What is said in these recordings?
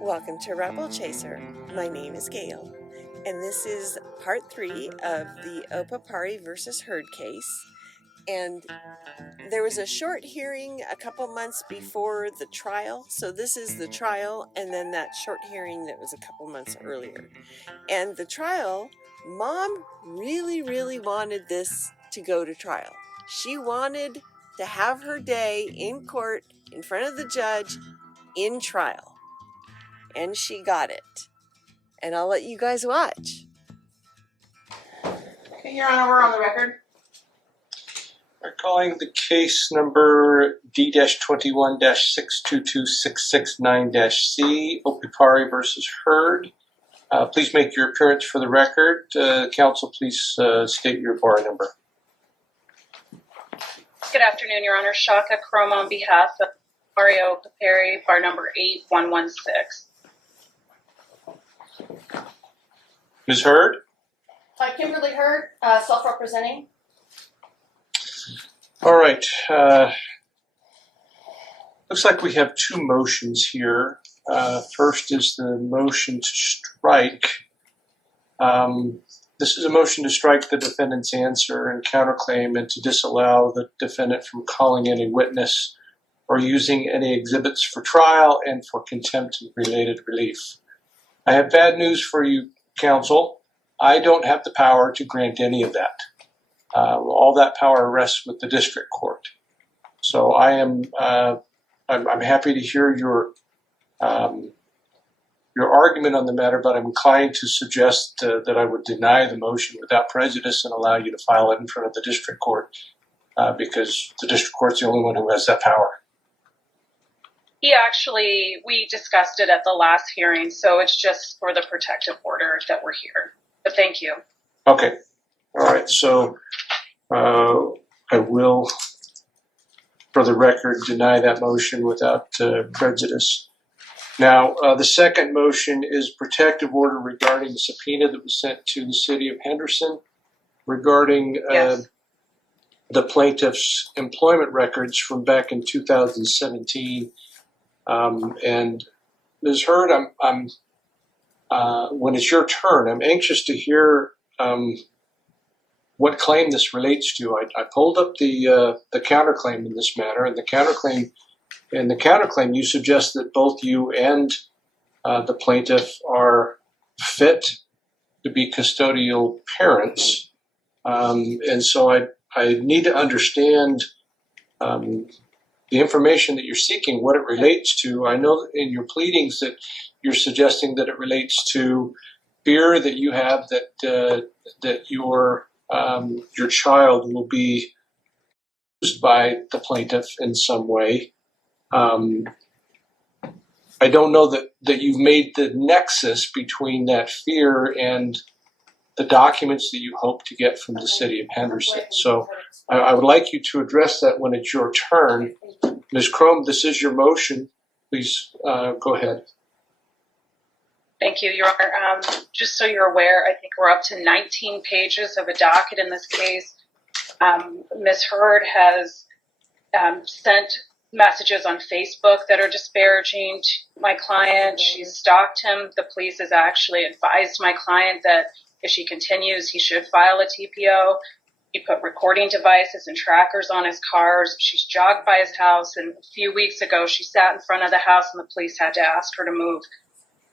Welcome to Rebel Chaser. My name is Gail, and this is part 3 of the Opapari versus Heard case. And there was a short hearing a couple months before the trial, so this is the trial, and then that short hearing that was a couple months earlier. And the trial, Mom really wanted this to go to trial. She wanted to have her day in court in front of the judge in trial. And she got it. And I'll let you guys watch. Okay, Your Honor, we're on the record. We're calling the case number D-21-622-669-C, Opapari versus Heard. Please make your appearance for the record. Counsel, please state your bar number. Good afternoon, Your Honor. Shaka Chrome on behalf of Mario Opapari, bar number 8116. Ms. Heard? Kimberly Heard, self-representing. All right. Looks like we have two motions here. First is the motion to strike. This is a motion to strike the defendant's answer and counterclaim and to disallow the defendant from calling any witness or using any exhibits for trial and for contempt and related relief. I have bad news for you, counsel. I don't have the power to grant any of that. All that power rests with the district court. So I'm happy to hear your argument on the matter, but I'm inclined to suggest that I would deny the motion without prejudice and allow you to file it in front of the district court because the district court's the only one who has that power. We discussed it at the last hearing, so it's just for the protective order that we're here. But thank you. Okay. All right. So I will, for the record, deny that motion without prejudice. Now, the second motion is protective order regarding the subpoena that was sent to the city of Henderson regarding the plaintiff's employment records from back in 2017. And Ms. Heard, I'm when it's your turn, I'm anxious to hear what claim this relates to. I pulled up the counterclaim in this matter, and the counterclaim you suggest that both you and the plaintiff are fit to be custodial parents, and so I need to understand the information that you're seeking, what it relates to. I know in your pleadings that you're suggesting that it relates to fear that you have that your child will be used by the plaintiff in some way. I don't know that you've made the nexus between that fear and the documents that you hope to get from the city of Henderson. So I would like you to address that when it's your turn. Ms. Chrome, this is your motion. Please go ahead. Thank you, Your Honor. Just so you're aware, I think we're up to 19 pages of a docket in this case. Ms. Heard has sent messages on Facebook that are disparaging to my client. She's stalked him. The police has actually advised my client that if she continues, he should file a TPO. He put recording devices and trackers on his cars. She's jogged by his house, and a few weeks ago, she sat in front of the house and the police had to ask her to move.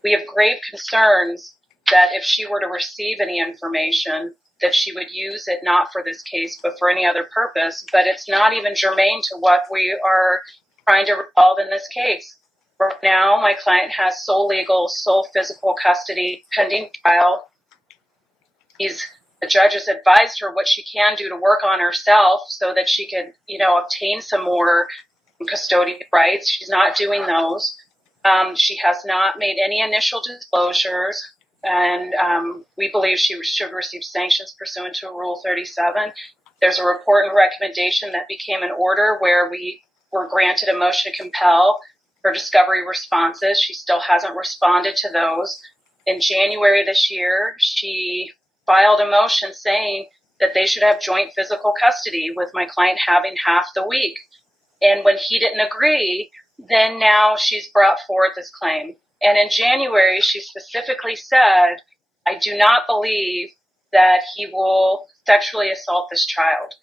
We have grave concerns that if she were to receive any information, that she would use it not for this case, but for any other purpose. But it's not even germane to what we are trying to resolve in this case. Right now, my client has sole legal, sole physical custody pending trial. The judge has advised her what she can do to work on herself so that she can, obtain some more custodial rights. She's not doing those. She has not made any initial disclosures, and we believe she should receive sanctions pursuant to Rule 37. There's a report and recommendation that became an order where we were granted a motion to compel her discovery responses. She still hasn't responded to those. In January this year, she filed a motion saying that they should have joint physical custody with my client having half the week. And when he didn't agree, then now she's brought forward this claim. And in January, she specifically said, I do not believe that he will sexually assault this child.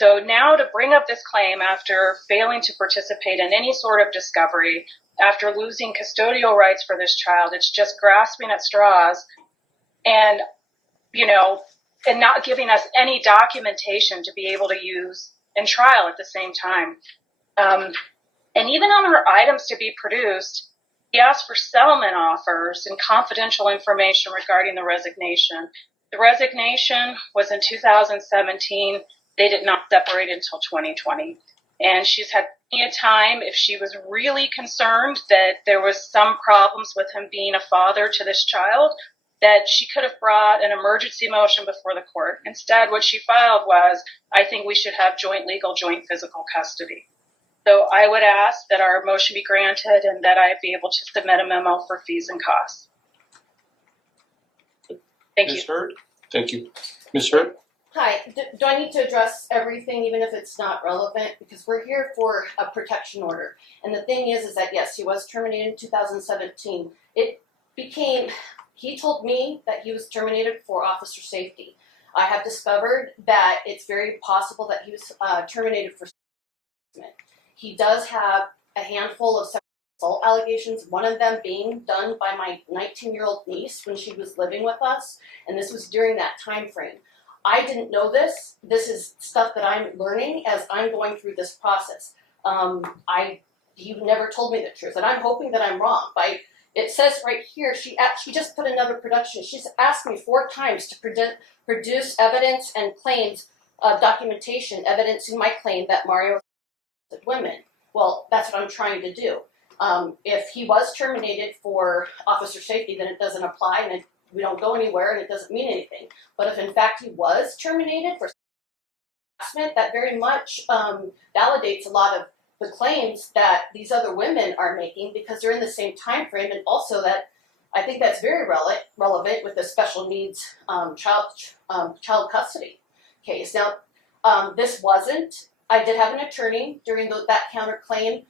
So now to bring up this claim after failing to participate in any sort of discovery, after losing custodial rights for this child, it's just grasping at straws and, and not giving us any documentation to be able to use in trial at the same time. And even on her items to be produced, he asked for settlement offers and confidential information regarding the resignation. The resignation was in 2017. They did not separate until 2020. And she's had plenty of time, if she was really concerned that there was some problems with him being a father to this child, that she could have brought an emergency motion before the court. Instead, what she filed was, I think we should have joint legal, joint physical custody. So I would ask that our motion be granted and that I be able to submit a memo for fees and costs. Thank you. Ms. Hurd? Thank you. Ms. Hurd? Hi, do I need to address everything even if it's not relevant? Because we're here for a protection order. And the thing is that yes, he was terminated in 2017. He told me that he was terminated for officer safety. I have discovered that it's very possible that he was terminated for harassment. He does have a handful of sexual assault allegations, one of them being done by my 19-year-old niece when she was living with us, and this was during that time frame. I didn't know this. This is stuff that I'm learning as I'm going through this process. He never told me the truth, and I'm hoping that I'm wrong. It says right here, she just put another production. She's asked me 4 times to produce evidence and claims, documentation, evidencing my claim that Mario assaulted women. Well, that's what I'm trying to do. If he was terminated for officer safety, then it doesn't apply, and we don't go anywhere, and it doesn't mean anything. But if in fact he was terminated for harassment, that very much validates a lot of the claims that these other women are making because they're in the same time frame, and also that I think that's very relevant with the special needs child custody case. Now, this wasn't. I did have an attorney during that counterclaim.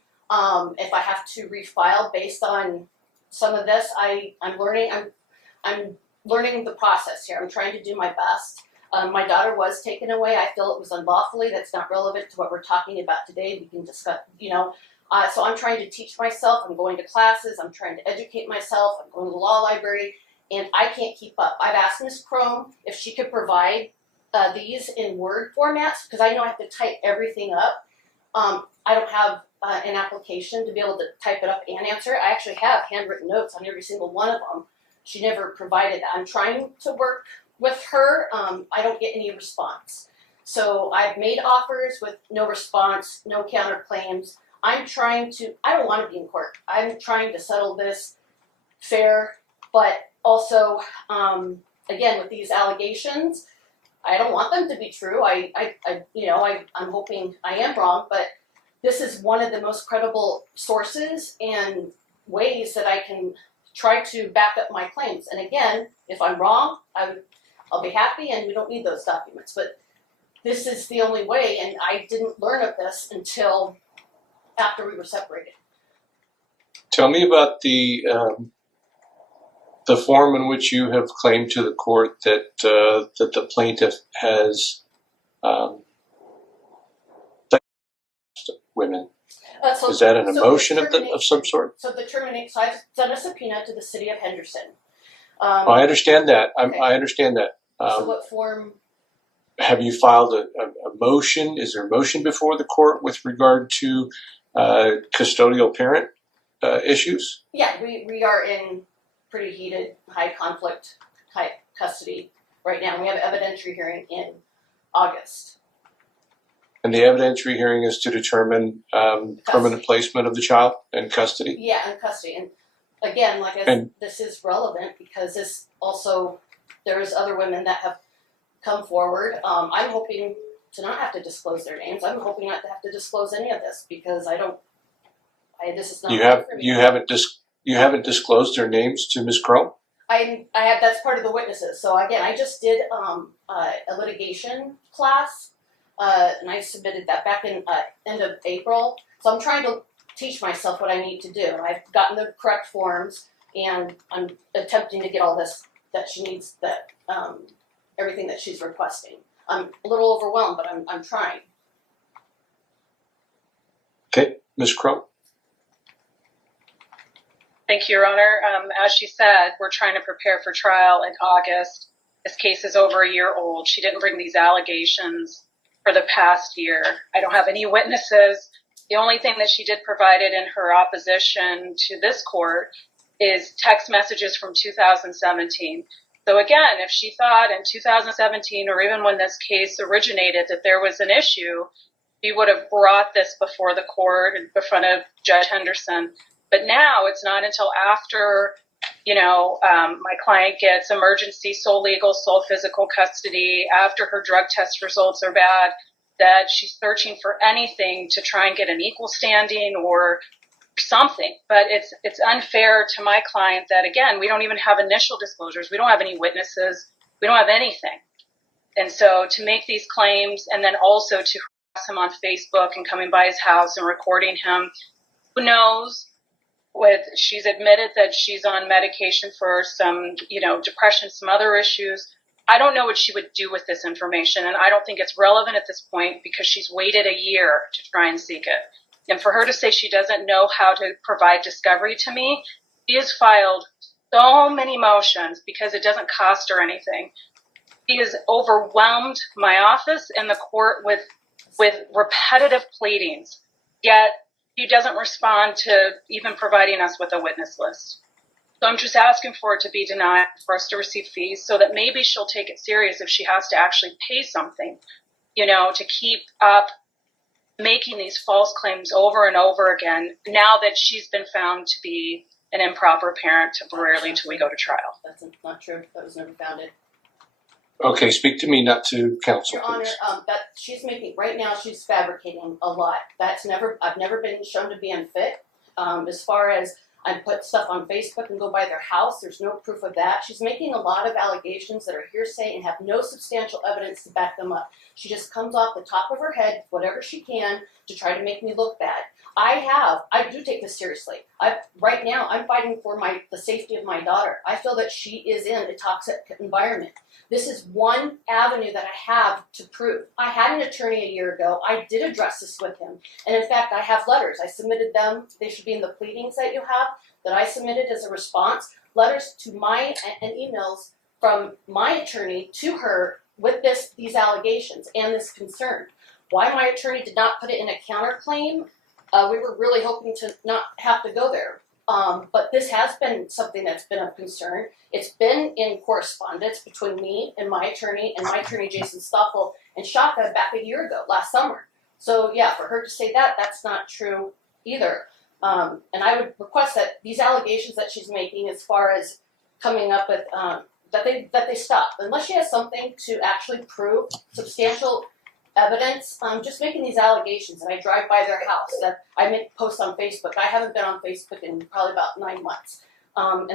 If I have to refile based on some of this, I'm learning. I'm learning the process here. I'm trying to do my best. My daughter was taken away. I feel it was unlawfully. That's not relevant to what we're talking about today. We can discuss, so I'm trying to teach myself. I'm going to classes. I'm trying to educate myself. I'm going to the law library, and I can't keep up. I've asked Ms. Crome if she could provide these in Word formats because I know I have to type everything up. I don't have an application to be able to type it up and answer it. I actually have handwritten notes on every single one of them. She never provided that. I'm trying to work with her. I don't get any response. So I've made offers with no response, no counterclaims. I don't want to be in court. I'm trying to settle this fair, but also, again, with these allegations, I don't want them to be true. I'm hoping I am wrong, but this is one of the most credible sources and ways that I can try to back up my claims. And again, if I'm wrong, I'll be happy, and we don't need those documents. But this is the only way, and I didn't learn of this until after we were separated. Tell me about the form in which you have claimed to the court that the plaintiff has women. Is that an emotion of some sort? So I sent a subpoena to the city of Henderson. I understand that. Okay. I understand that. So what form? Have you filed a motion? Is there a motion before the court with regard to custodial parent issues? Yeah, we are in pretty heated, high conflict type custody right now. We have an evidentiary hearing in August. And the evidentiary hearing is to determine permanent placement of the child in custody? Yeah, in custody. And again, like I said, this is relevant because this also, there's other women that have come forward. I'm hoping to not have to disclose their names. I'm hoping not to have to disclose any of this because this is not right for me. You haven't disclosed their names to Ms. Crome? I have, that's part of the witnesses. So again, I just did a litigation class, and I submitted that back in end of April. So I'm trying to teach myself what I need to do. I've gotten the correct forms. and I'm attempting to get all this that she needs, that everything that she's requesting. I'm a little overwhelmed, but I'm trying. Okay, Ms. Crow. Thank you, Your Honor. As she said, we're trying to prepare for trial in August. This case is over a year old. She didn't bring these allegations for the past year. I don't have any witnesses. The only thing that she did provided in her opposition to this court is text messages from 2017. So again, if she thought in 2017 or even when this case originated that there was an issue, she would have brought this before the court in front of Judge Henderson. But now it's not until after, my client gets emergency sole legal, sole physical custody, after her drug test results are bad, that she's searching for anything to try and get an equal standing or something. But it's unfair to my client that, again, we don't even have initial disclosures. We don't have any witnesses. We don't have anything. And so to make these claims and then also to harass him on Facebook and coming by his house and recording him, who knows? She's admitted that she's on medication for some, depression, some other issues. I don't know what she would do with this information, and I don't think it's relevant at this point because she's waited a year to try and seek it. And for her to say she doesn't know how to provide discovery to me, she has filed so many motions because it doesn't cost her anything. She has overwhelmed my office and the court with repetitive pleadings, yet he doesn't respond to even providing us with a witness list. So I'm just asking for it to be denied, for us to receive fees, so that maybe she'll take it serious if she has to actually pay something, to keep up making these false claims over and over again, now that she's been found to be an improper parent temporarily until we go to trial. That's not true. That was never founded. Okay, speak to me, not to counsel, Your Honor, please. that she's making right now. She's fabricating a lot. I've never been shown to be unfit. As far as I put stuff on Facebook and go by their house, there's no proof of that. She's making a lot of allegations that are hearsay and have no substantial evidence to back them up. She just comes off the top of her head, whatever she can, to try to make me look bad. I do take this seriously. Right now, I'm fighting for the safety of my daughter. I feel that she is in a toxic environment. This is one avenue that I have to prove. I had an attorney a year ago. I did address this with him. And in fact, I have letters. I submitted them. They should be in the pleadings that you have that I submitted as a response. Letters to and emails from my attorney to her with these allegations and this concern. Why my attorney did not put it in a counterclaim, we were really hoping to not have to go there. But this has been something that's been of concern. It's been in correspondence between me and my attorney Jason Stoffel and Shaka back a year ago, last summer. So yeah, for her to say that's not true either. And I would request that these allegations that she's making, as far as coming up with, that they stop. Unless she has something to actually prove substantial evidence, just making these allegations, and I drive by their house, that I make posts on Facebook. I haven't been on Facebook in probably about 9 months. And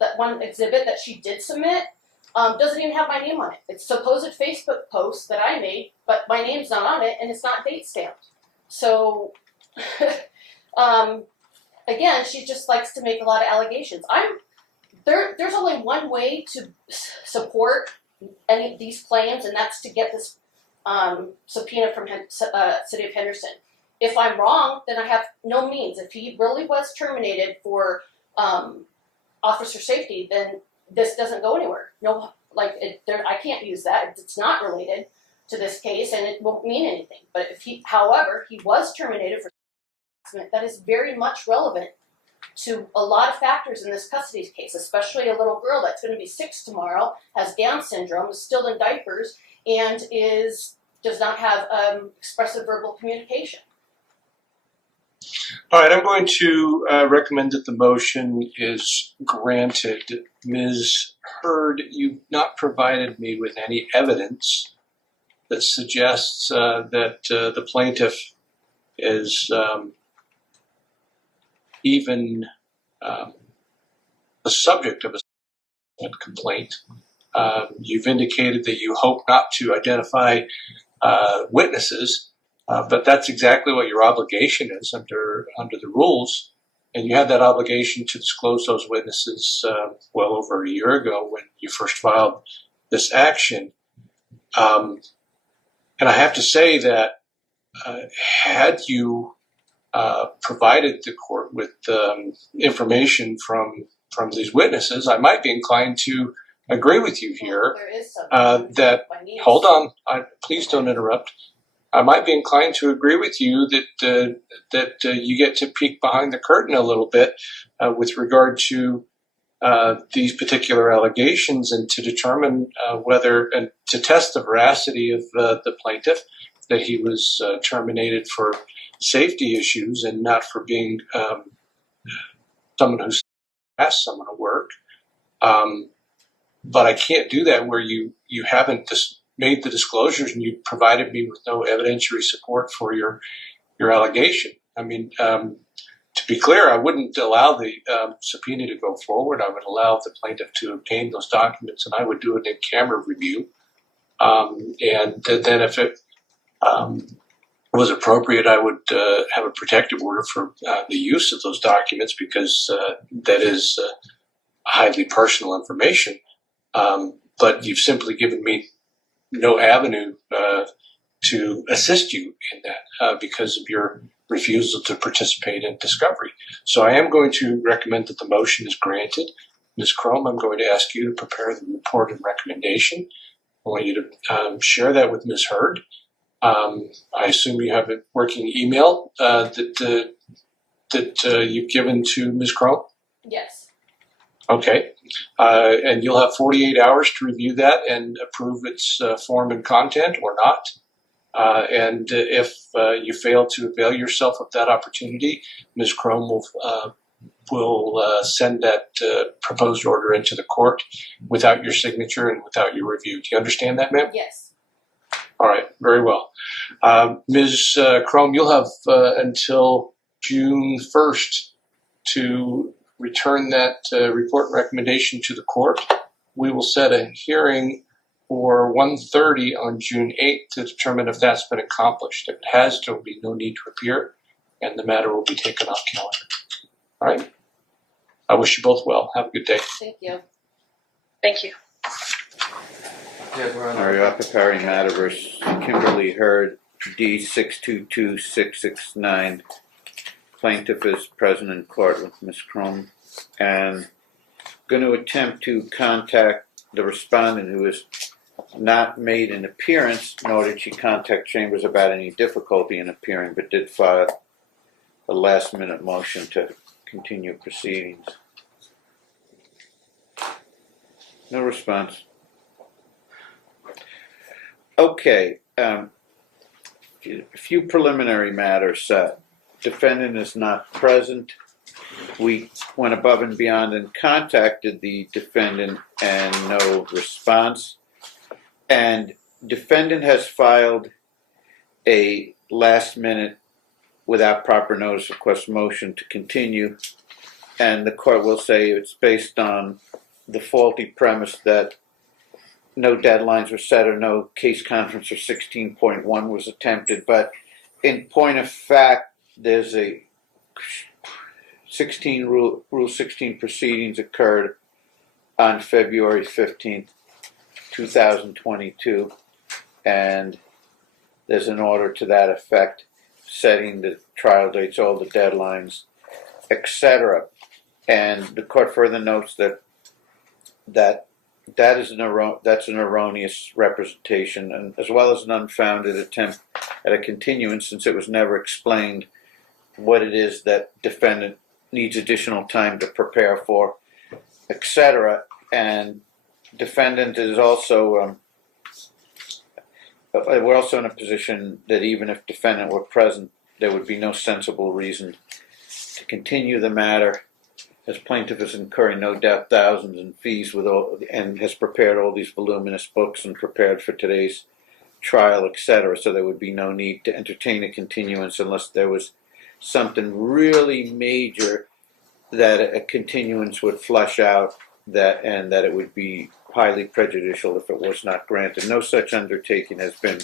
that one exhibit that she did submit doesn't even have my name on it. It's supposed Facebook post that I made, but my name's not on it, and it's not date stamped. So, again, she just likes to make a lot of allegations. There's only one way to support any of these claims, and that's to get this subpoena from City of Henderson. If I'm wrong, then I have no means. If he really was terminated for officer safety, then this doesn't go anywhere. No, I can't use that. It's not related to this case, and it won't mean anything. But however, he was terminated for harassment, that is very much relevant to a lot of factors in this custody case, especially a little girl that's going to be 6 tomorrow, has Down syndrome, is still in diapers, and does not have expressive verbal communication. All right, I'm going to recommend that the motion is granted. Ms. Hurd, you've not provided me with any evidence that suggests that the plaintiff is even the subject of a complaint. You've indicated that you hope not to identify witnesses, but that's exactly what your obligation is under the rules. and you had that obligation to disclose those witnesses well over a year ago when you first filed this action. And I have to say that had you provided the court with information from these witnesses, I might be inclined to agree with you here. There is something. That hold on, please don't interrupt. I might be inclined to agree with you that you get to peek behind the curtain a little bit with regard to these particular allegations and to determine whether and to test the veracity of the plaintiff, that he was terminated for safety issues and not for being someone who asked someone to work. But I can't do that where you haven't made the disclosures and you provided me with no evidentiary support for your allegation. I mean, to be clear, I wouldn't allow the subpoena to go forward. I would allow the plaintiff to obtain those documents, and I would do an in-camera review. And then if it was appropriate, I would have a protective order for the use of those documents because that is highly personal information. But you've simply given me no avenue to assist you in that because of your refusal to participate in discovery. So I am going to recommend that the motion is granted. Ms. Chrome, I'm going to ask you to prepare the report and recommendation. I want you to share that with Ms. Hurd. I assume you have a working email that you've given to Ms. Chrome? Yes. Okay. And you'll have 48 hours to review that and approve its form and content or not. And if you fail to avail yourself of that opportunity, Ms. Chrome will send that proposed order into the court without your signature and without your review. Do you understand that, ma'am? Yes. All right. Very well. Ms. Chrome, you'll have until June 1st to return that report and recommendation to the court. We will set a hearing for 1:30 on June 8th to determine if that's been accomplished. If it has, there will be no need to appear, and the matter will be taken off calendar. All right? I wish you both well. Have a good day. Thank you. Thank you. Arrears matter versus Kimberly Hurd, D622669. Plaintiff is present in court with Ms. Chrome, and going to attempt to contact the respondent who has not made an appearance, nor did she contact Chambers about any difficulty in appearing, but did file a last-minute motion to continue proceedings. No response. Okay, a few preliminary matters set. Defendant is not present. We went above and beyond and contacted the defendant and no response. And defendant has filed a last minute without proper notice request motion to continue. And the court will say it's based on the faulty premise that no deadlines were set or no case conference or 16.1 was attempted. But in point of fact, there's a Rule 16 proceedings occurred on February 15th, 2022, and there's an order to that effect, setting the trial dates, all the deadlines, etc. And the court further notes that's an erroneous representation, and as well as an unfounded attempt at a continuance, since it was never explained what it is that defendant needs additional time to prepare for, etc. And defendant is also, we're also in a position that even if defendant were present, there would be no sensible reason to continue the matter, as plaintiff is incurring no doubt thousands in fees and has prepared all these voluminous books and prepared for today's trial, etc. So there would be no need to entertain a continuance unless there was something really major that a continuance would flush out, and that it would be highly prejudicial if it was not granted. No such undertaking has been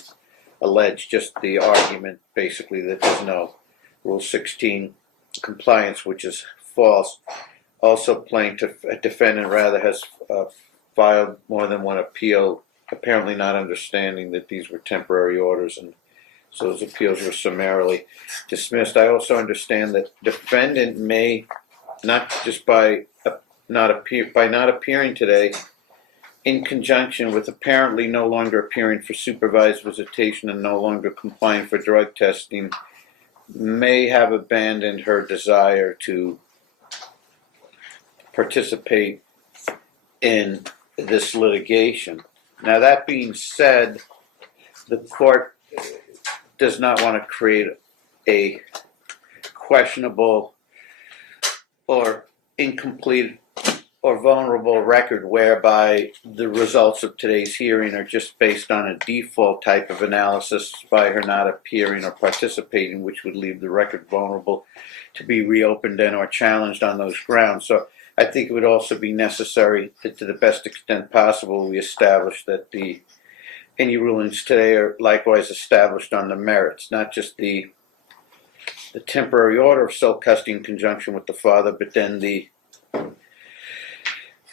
alleged, just the argument basically that there's no Rule 16 compliance, which is false. Also, defendant rather has filed more than one appeal, apparently not understanding that these were temporary orders, and so those appeals were summarily dismissed. I also understand that defendant may, not just by not appearing today, in conjunction with apparently no longer appearing for supervised visitation and no longer complying for drug testing, may have abandoned her desire to participate in this litigation. Now, that being said, the court does not want to create a questionable or incomplete or vulnerable record whereby the results of today's hearing are just based on a default type of analysis by her not appearing or participating, which would leave the record vulnerable to be reopened and or challenged on those grounds. So I think it would also be necessary that, to the best extent possible, we establish that any rulings today are likewise established on the merits, not just the temporary order of sole custody in conjunction with the father, but then the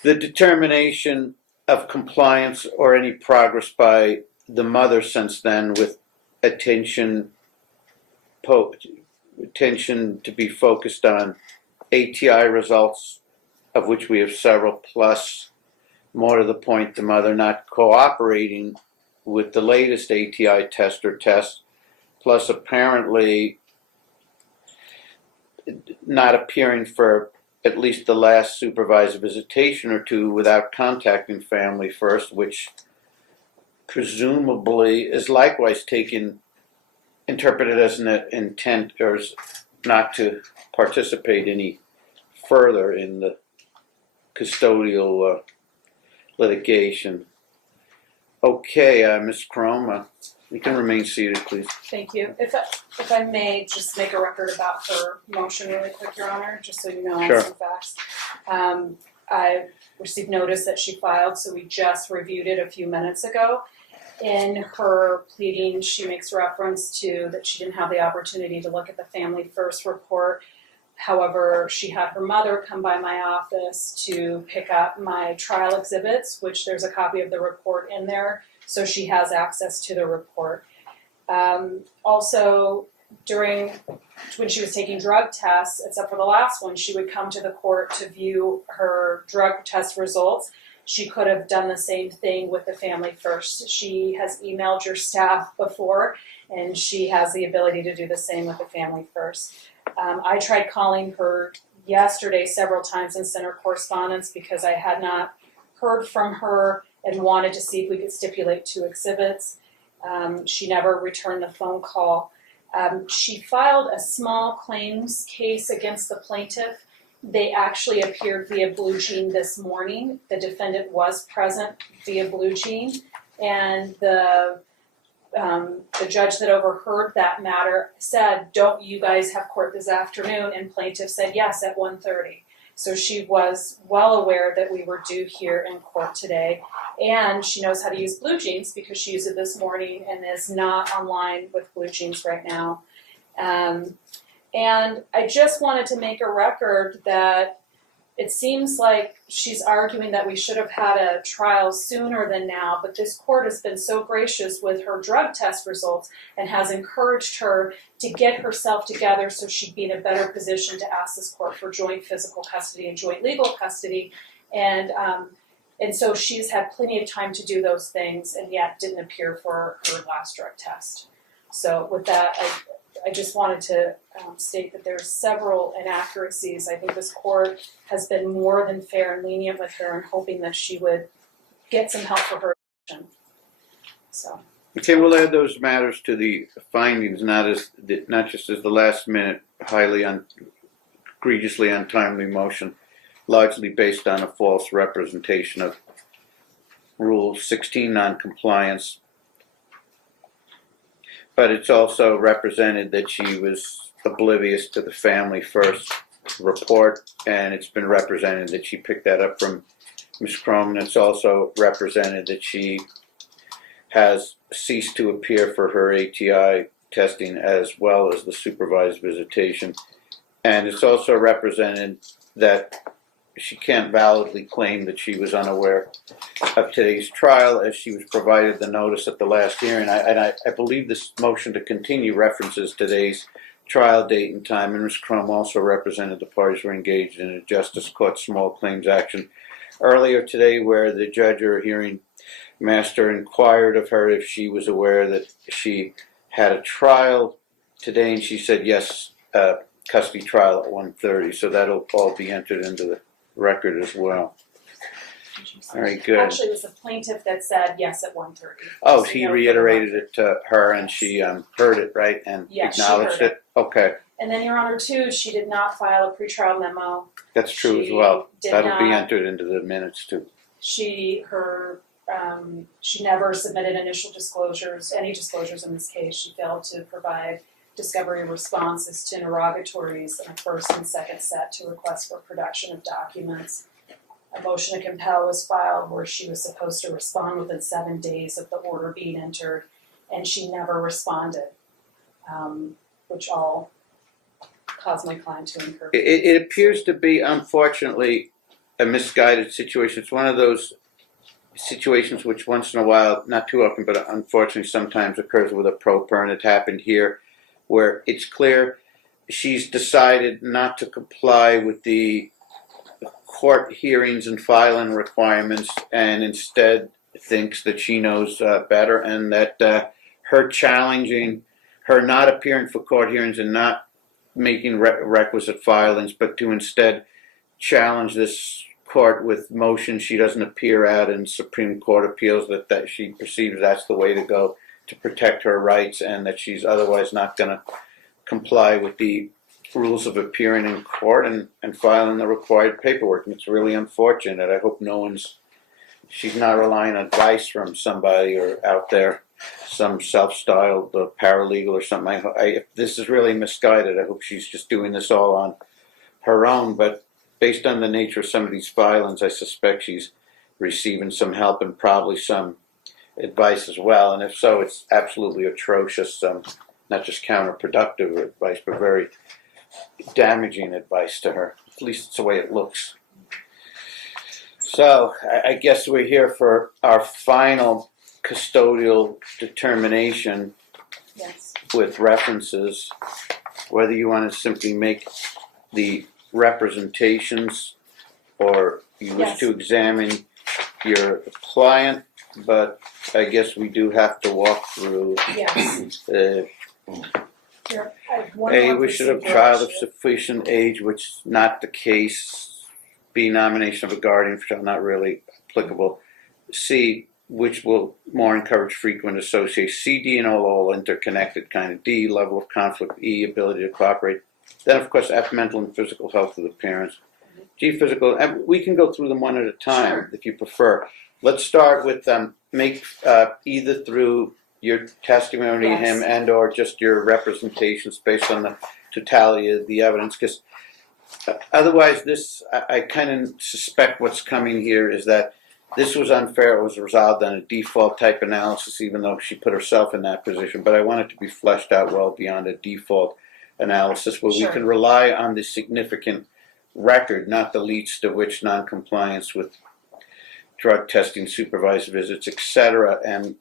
determination of compliance or any progress by the mother since then, with attention to be focused on ATI results, of which we have several, plus, more to the point, the mother not cooperating with the latest ATI test or test, plus apparently not appearing for at least the last supervised visitation or two without contacting family first, which presumably is likewise interpreted as an intent or not to participate any further in the custodial litigation. Okay, Ms. Crome, you can remain seated, please. Thank you. If I may just make a record about her motion really quick, Your Honor, just so you know Sure. some facts. I received notice that she filed, so we just reviewed it a few minutes ago. In her pleading, she makes reference to that she didn't have the opportunity to look at the Family First report. However, she had her mother come by my office to pick up my trial exhibits, which there's a copy of the report in there, so she has access to the report. Also, when she was taking drug tests, except for the last one, she would come to the court to view her drug test results. She could have done the same thing with the Family First. She has emailed your staff before, and she has the ability to do the same with the Family First. I tried calling her yesterday several times and sent her correspondence because I had not heard from her and wanted to see if we could stipulate 2 exhibits. She never returned the phone call. She filed a small claims case against the plaintiff. They actually appeared via Blue Jean this morning. The defendant was present via Blue Jean, and the judge that overheard that matter said, "Don't you guys have court this afternoon?" And plaintiff said yes at 1:30. So she was well aware that we were due here in court today, and she knows how to use Blue Jeans because she used it this morning and is not online with Blue Jeans right now. And I just wanted to make a record that it seems like she's arguing that we should have had a trial sooner than now, but this court has been so gracious with her drug test results and has encouraged her to get herself together so she'd be in a better position to ask this court for joint physical custody and joint legal custody. And so she's had plenty of time to do those things and yet didn't appear for her last drug test. So with that, I just wanted to state that there's several inaccuracies. I think this court has been more than fair and lenient with her and hoping that she would get some help for her action. So. Okay, we'll add those matters to the findings, not just as the last minute, highly egregiously untimely motion, largely based on a false representation of Rule 16 noncompliance. But it's also represented that she was oblivious to the Family First report, and it's been represented that she picked that up from Ms. Crum, and it's also represented that she has ceased to appear for her ATI testing as well as the supervised visitation. And it's also represented that she can't validly claim that she was unaware of today's trial as she was provided the notice at the last hearing. I believe this motion to continue references today's trial date and time, and Ms. Crum also represented the parties were engaged in a justice court small claims action earlier today where the judge or hearing master inquired of her if she was aware that she had a trial today, and she said yes, custody trial at 1:30, so that'll all be entered into the record as well. All right, good. Actually, it was the plaintiff that said yes at 1:30. Oh, So he no, reiterated it to her, and she heard it, right, and Yes, she acknowledged heard it? Okay, And then, Your Honor, too, she did not file a pretrial memo. that's true as She well. did That'll be not- entered into the minutes too. She never submitted initial disclosures, any disclosures in this case. She failed to provide discovery responses to interrogatories in a first and second set to request for production of documents. A motion to compel was filed where she was supposed to respond within 7 days of the order being entered, and she never responded, which all caused my client to incur. It appears to be, unfortunately, a misguided situation. It's one of those situations which once in a while, not too often, but unfortunately sometimes occurs with a pro per, and it happened here, where it's clear she's decided not to comply with the court hearings and filing requirements, and instead thinks that she knows better, and that her challenging, her not appearing for court hearings and not making requisite filings, but to instead challenge this court with motions she doesn't appear at in Supreme Court appeals, that she perceives that's the way to go to protect her rights, and that she's otherwise not going to comply with the rules of appearing in court and filing the required paperwork. And it's really unfortunate. I hope she's not relying on advice from somebody or out there, some self-styled paralegal or something. If this is really misguided, I hope she's just doing this all on her own. But based on the nature of some of these filings, I suspect she's receiving some help and probably some advice as well. And if so, it's absolutely atrocious, not just counterproductive advice, but very damaging advice to her. At least it's the way it looks. So I guess we're here for our final custodial determination Yes. with references, whether you want to simply make the representations or you wish Yes. to examine your client, but I guess we do have to walk through Yes. Here, I have one A, more wishes of procedural child of issue. sufficient age, which is not the case. B, nomination of a guardian, which are not really applicable. C, which will more encourage frequent association. C, D, and all interconnected kind of. D, level of conflict. E, ability to cooperate. Then, of course, F, mental and physical health of the parents. G, physical. And we can go through them one at a time Sure. if you prefer. Let's start with make either through your testimony, Yes. him, and or just your representations based on the totality of the evidence, because otherwise I kind of suspect what's coming here is that this was unfair. It was resolved on a default type analysis, even though she put herself in that position, but I want it to be fleshed out well beyond a default analysis where Sure. we can rely on the significant record, not the least of which noncompliance with drug testing, supervised visits, etc. And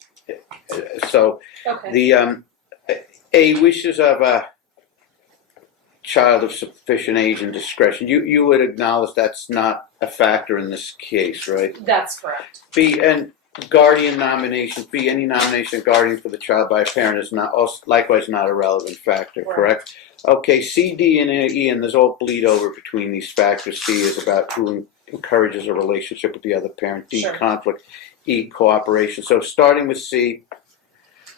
so Okay. the A, wishes of a child of sufficient age and discretion. You would acknowledge that's not a factor in this case, right? That's correct. B, and guardian nomination. B, any nomination of guardian for the child by a parent is not also likewise not a relevant factor, Right. correct? Okay, C, D, and E, and there's all bleed over between these factors. C is about who encourages a relationship with the other parent. D, Sure. conflict. E, cooperation. So starting with C,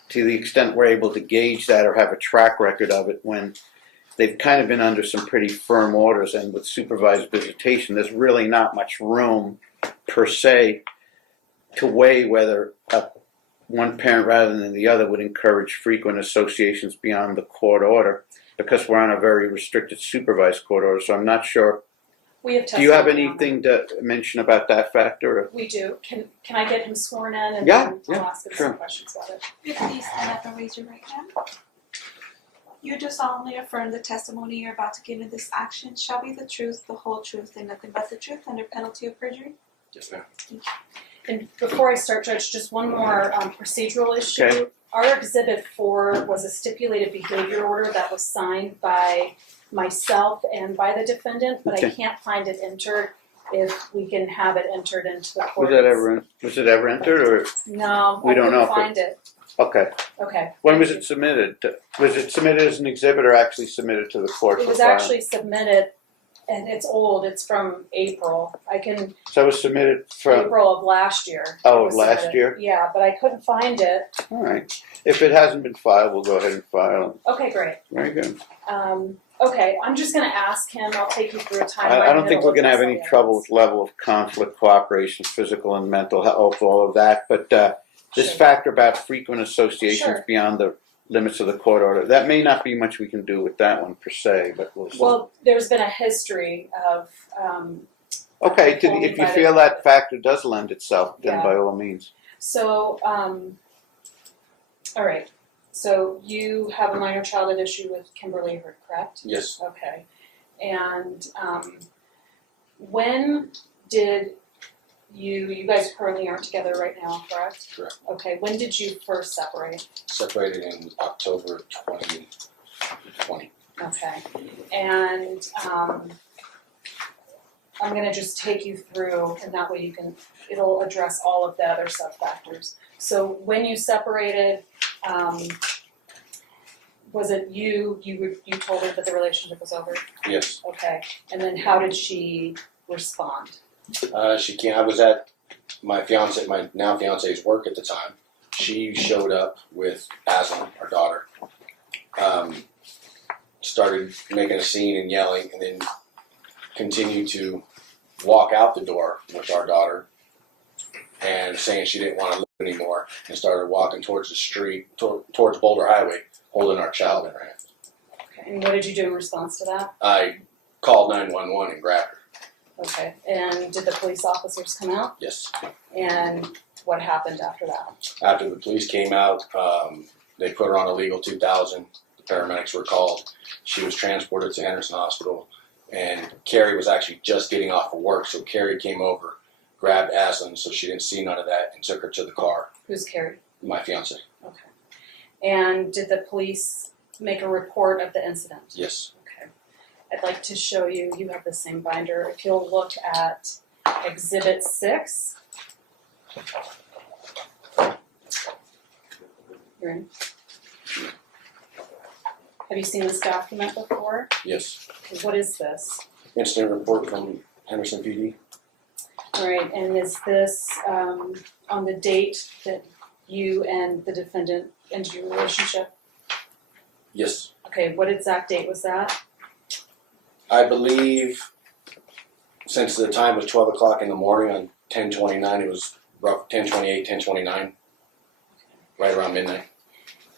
to the extent we're able to gauge that or have a track record of it, when they've kind of been under some pretty firm orders, and with supervised visitation, there's really not much room per se to weigh whether one parent rather than the other would encourage frequent associations beyond the court order, because we're on a very restricted supervised court order. So I'm not sure. We have Do you have testimony on anything to mention about that factor? that. We do. Can I get him sworn in and Yeah, then yeah, I'll ask him sure. some questions about it? Please stand up and raise your right hand. You do solemnly affirm the testimony you're about to give in this action shall be the truth, the whole truth, and nothing but the truth under penalty of perjury? Yes, ma'am. And before I start, Judge, just one more procedural issue. Okay. Our Exhibit 4 was a stipulated behavior order that was signed by myself and by the defendant, but I Okay. can't find it entered. If we can have it entered into the court. Was it ever entered, or, No, We I don't know couldn't if find it. okay. Okay. When thank was you. it submitted? Was it submitted as an exhibit or actually submitted to the court It for was filing? actually submitted, and it's old, it's from April. I can, So it was submitted from, April of last year. Oh, it was last submitted. year? Yeah, but I couldn't find it. all right. If it hasn't been filed, we'll go ahead and file it. Okay, great. Very good. Okay, I'm just gonna ask him, I'll take you through a timeline. I don't think It'll we're gonna have address any all the trouble items. with level of conflict, cooperation, physical and mental health, all of that, but this Sure. factor about frequent associations Sure. beyond the limits of the court order, that may not be much we can do with that one per se, but we'll see. Well, there's been a history of, Okay, holding if you by the- feel that factor does lend itself, then Yeah. by all means. so, all right. So you have a minor childhood issue with Kimberly Hurt, correct? Yes. Okay. And when did you guys currently aren't together right now, correct? Correct. Okay, when did you first separate? Separated in October 2020. Okay, and I'm gonna just take you through, and that way you can, it'll address all of the other sub-factors. So when you separated, was it you told her that the relationship was over? Yes. Okay, and then how did she respond? She came. I was at my now fiance's work at the time. She showed up with Aslan, our daughter. Started making a scene and yelling, and then continued to walk out the door with our daughter and saying she didn't want to live anymore, and started walking towards the street, towards Boulder Highway, holding our child in her hands. Okay, and what did you do in response to that? I called 911 and grabbed her. Okay, and did the police officers come out? Yes. And what happened after that? After the police came out, they put her on a legal 2000. The paramedics were called. She was transported to Henderson Hospital, and Carrie was actually just getting off of work, so Carrie came over, grabbed Aslan so she didn't see none of that, and took her to the car. Who's Carrie? My fiance. Okay. And did the police make a report of the incident? Yes. Okay. I'd like to show you, you have the same binder. If you'll look at Exhibit 6. You're in. Have you seen this document before? Yes. Okay, what is this? Incident report from Henderson PD. All right, and is this on the date that you and the defendant ended your relationship? Yes. Okay, what exact date was that? I believe since the time was 12 o'clock in the morning on 10/29, it was rough 10/28, 10/29, right around midnight.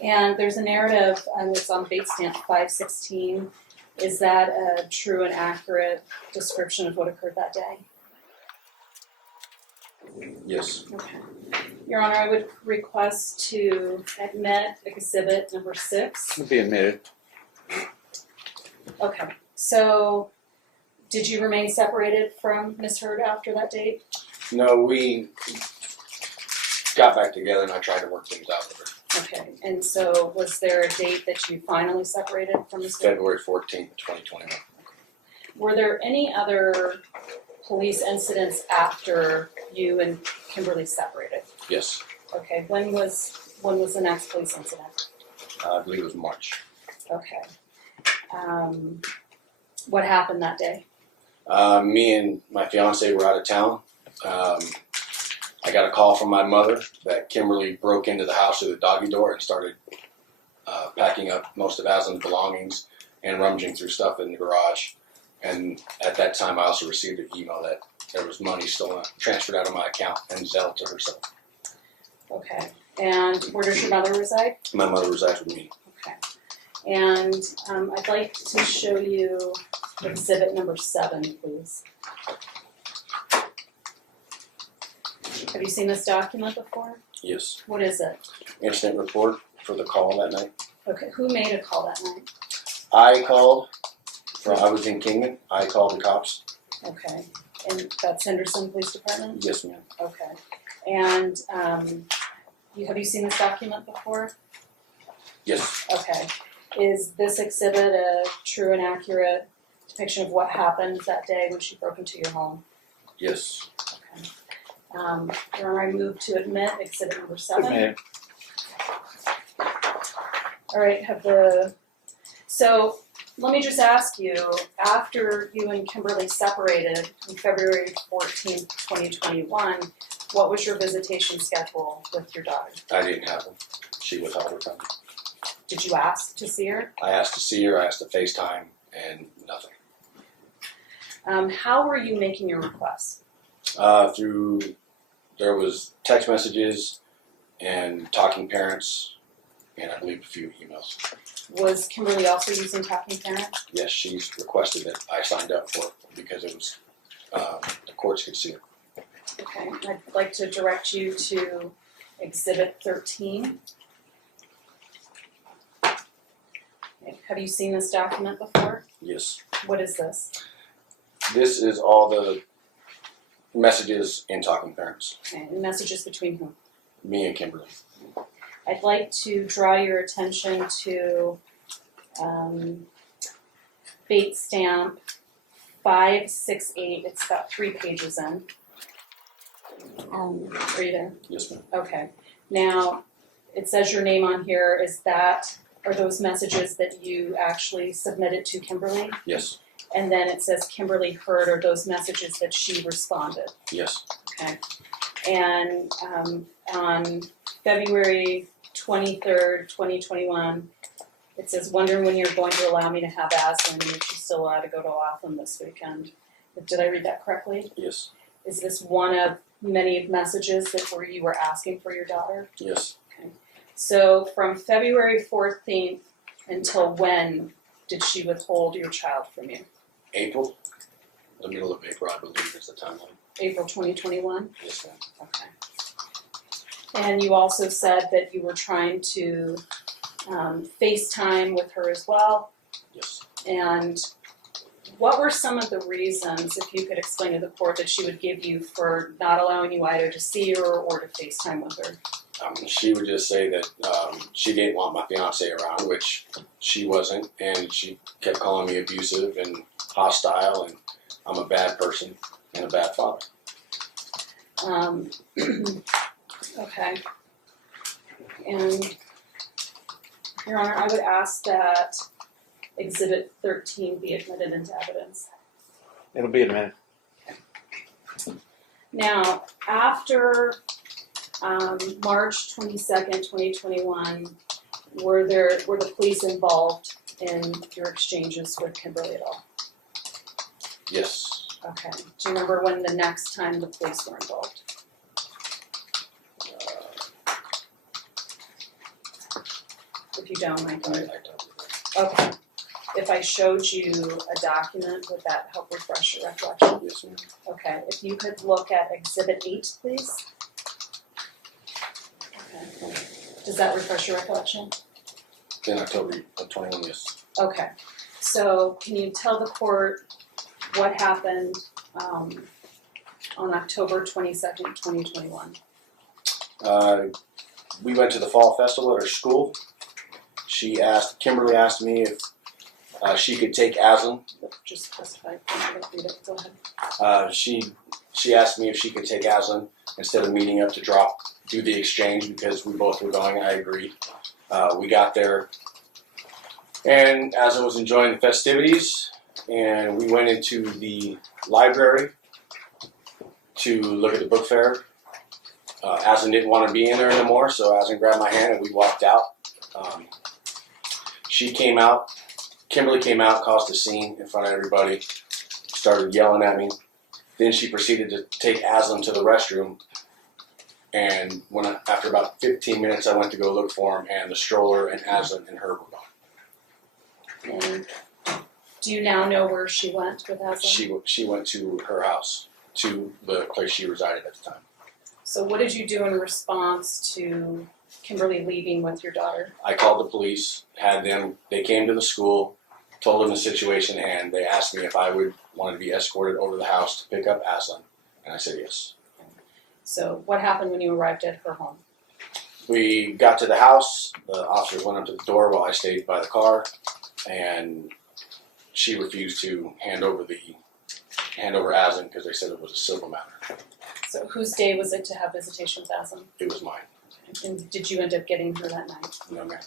And there's a narrative, and it's on date stamp 516. Is that a true and accurate description of what occurred that day? Yes. Okay. Your Honor, I would request to admit exhibit number 6. It'll be admitted. Okay, so did you remain separated from Ms. Hurd after that date? No, we got back together and I tried to work things out with her. Okay, and so was there a date that you finally separated from Ms. Hurd? February 14th, 2021. Were there any other police incidents after you and Kimberly separated? Yes. Okay, when was the next police incident? I believe it was March. Okay. What happened that day? Me and my fiance were out of town. I got a call from my mother that Kimberly broke into the house through the doggy door and started packing up most of Aslan's belongings and rummaging through stuff in the garage. And at that time, I also received an email that there was money stolen, transferred out of my account and Zelle to herself. Okay. And where does your mother reside? My mother resides with me. Okay. And I'd like to show you exhibit number 7, please. Have you seen this document before? Yes. What is it? Incident report for the call that night. Okay, who made a call that night? I called. I was in Kingman. I called the cops. Okay, and that's Henderson Police Department? Yes, ma'am. Okay, and have you seen this document before? Yes. Okay, is this exhibit a true and accurate depiction of what happened that day when she broke into your home? Yes. Okay. Your Honor, I move to admit exhibit number 7. Admit. All right, so let me just ask you, after you and Kimberly separated on February 14th, 2021, what was your visitation schedule with your daughter? I didn't have them. She withheld her from me. Did you ask to see her? I asked to see her. I asked to FaceTime, and nothing. How were you making your requests? There was text messages and talking parents, and I believe a few emails. Was Kimberly also using Talking Parent? Yes, she's requested that I signed up for it because it was the courts could see it. Okay, I'd like to direct you to Exhibit 13. Okay, have you seen this document before? Yes. What is this? This is all the messages in talking parents. Okay, and messages between whom? Me and Kimberly. I'd like to draw your attention to Bait Stamp 568. It's about 3 pages in. Are you there? Yes, ma'am. Okay. Now, it says your name on here. Are those messages that you actually submitted to Kimberly? Yes. And then it says Kimberly heard, are those messages that she responded? Yes. Okay. And on February 23rd, 2021, it says, wondering when you're going to allow me to have Aslan and if she's still allowed to go to Latham this weekend. Did I read that correctly? Yes. Is this one of many messages that you were asking for your daughter? Yes. Okay. So from February 14th until when did she withhold your child from you? April. The middle of April, I believe, is the timeline. April 2021? Yes, ma'am. Okay. And you also said that you were trying to FaceTime with her as well. Yes. And what were some of the reasons, if you could explain to the court, that she would give you for not allowing you either to see her or to FaceTime with her? She would just say that she didn't want my fiancé around, which she wasn't, and she kept calling me abusive and hostile, and I'm a bad person and a bad father. Okay. And, Your Honor, I would ask that Exhibit 13 be admitted into evidence. It'll be admitted. Now, after March 22nd, 2021, were the police involved in your exchanges with Kimberly at all? Yes. Okay. Do you remember when the next time the police were involved? If you don't, I I can. don't. Okay. If I showed you a document, would that help refresh your recollection? Yes, ma'am. Okay. If you could look at Exhibit 8, please. Okay. Does that refresh your recollection? In October of 21, yes. Okay. So can you tell the court what happened on October 22nd, 2021? We went to the fall festival at her school. Kimberly asked me if she could take Aslan. Just specify. Read it. Go ahead. She asked me if she could take Aslan instead of meeting up to do the exchange because we both were going. I agreed. We got there, and Aslan was enjoying the festivities, and we went into the library to look at the book fair. Aslan didn't want to be in there anymore, so Aslan grabbed my hand and we walked out. She came out. Kimberly came out, caused a scene in front of everybody, started yelling at me. Then she proceeded to take Aslan to the restroom. And after about 15 minutes, I went to go look for him, and the stroller and Aslan and her were gone. And do you now know where she went with Aslan? She went to her house, to the place she resided at the time. So what did you do in response to Kimberly leaving with your daughter? I called the police, they came to the school, told them the situation at hand. They asked me if I would want to be escorted over to the house to pick up Aslan, and I said yes. So what happened when you arrived at her home? We got to the house, the officers went up to the door while I stayed by the car, and she refused to hand over Aslan because they said it was a civil matter. So whose day was it to have visitation with Aslan? It was mine. And did you end up getting her that night? No, ma'am.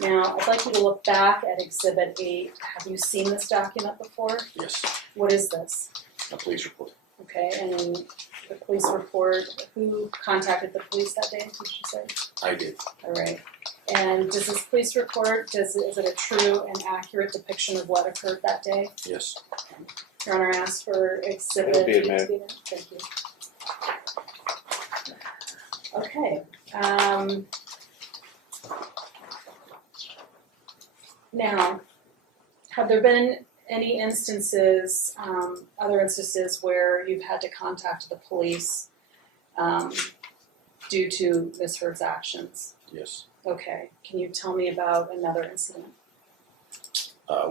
Now, I'd like you to look back at Exhibit 8. Have you seen this document before? Yes, What is this? a police report. Okay, and the police report, who contacted the police that day, did you say? I did. All right. And does this police report, is it a true and accurate depiction of what occurred that day? Yes. Your Honor, I asked for Exhibit It'll be 8 to admitted. be there. Thank you. Okay. Now, have there been any instances, other instances where you've had to contact the police due to Ms. Heard's actions? Yes. Okay. Can you tell me about another incident?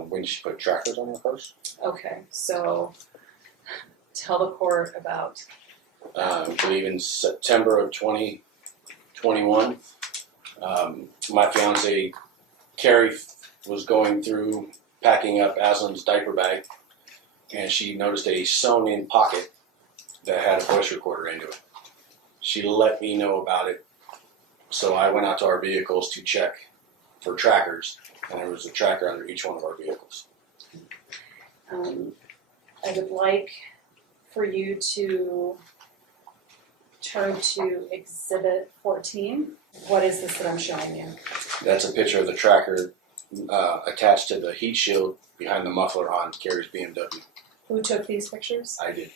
When she put trackers on her purse, Okay, so tell the court about. I believe in September of 2021, my fiance Carrie was going through packing up Aslan's diaper bag, and she noticed a sewn-in pocket that had a voice recorder into it. She let me know about it, so I went out to our vehicles to check for trackers, and there was a tracker under each one of our vehicles. I would like for you to turn to Exhibit 14. What is this that I'm showing you? That's a picture of the tracker attached to the heat shield behind the muffler on Carrie's BMW. Who took these pictures? I did.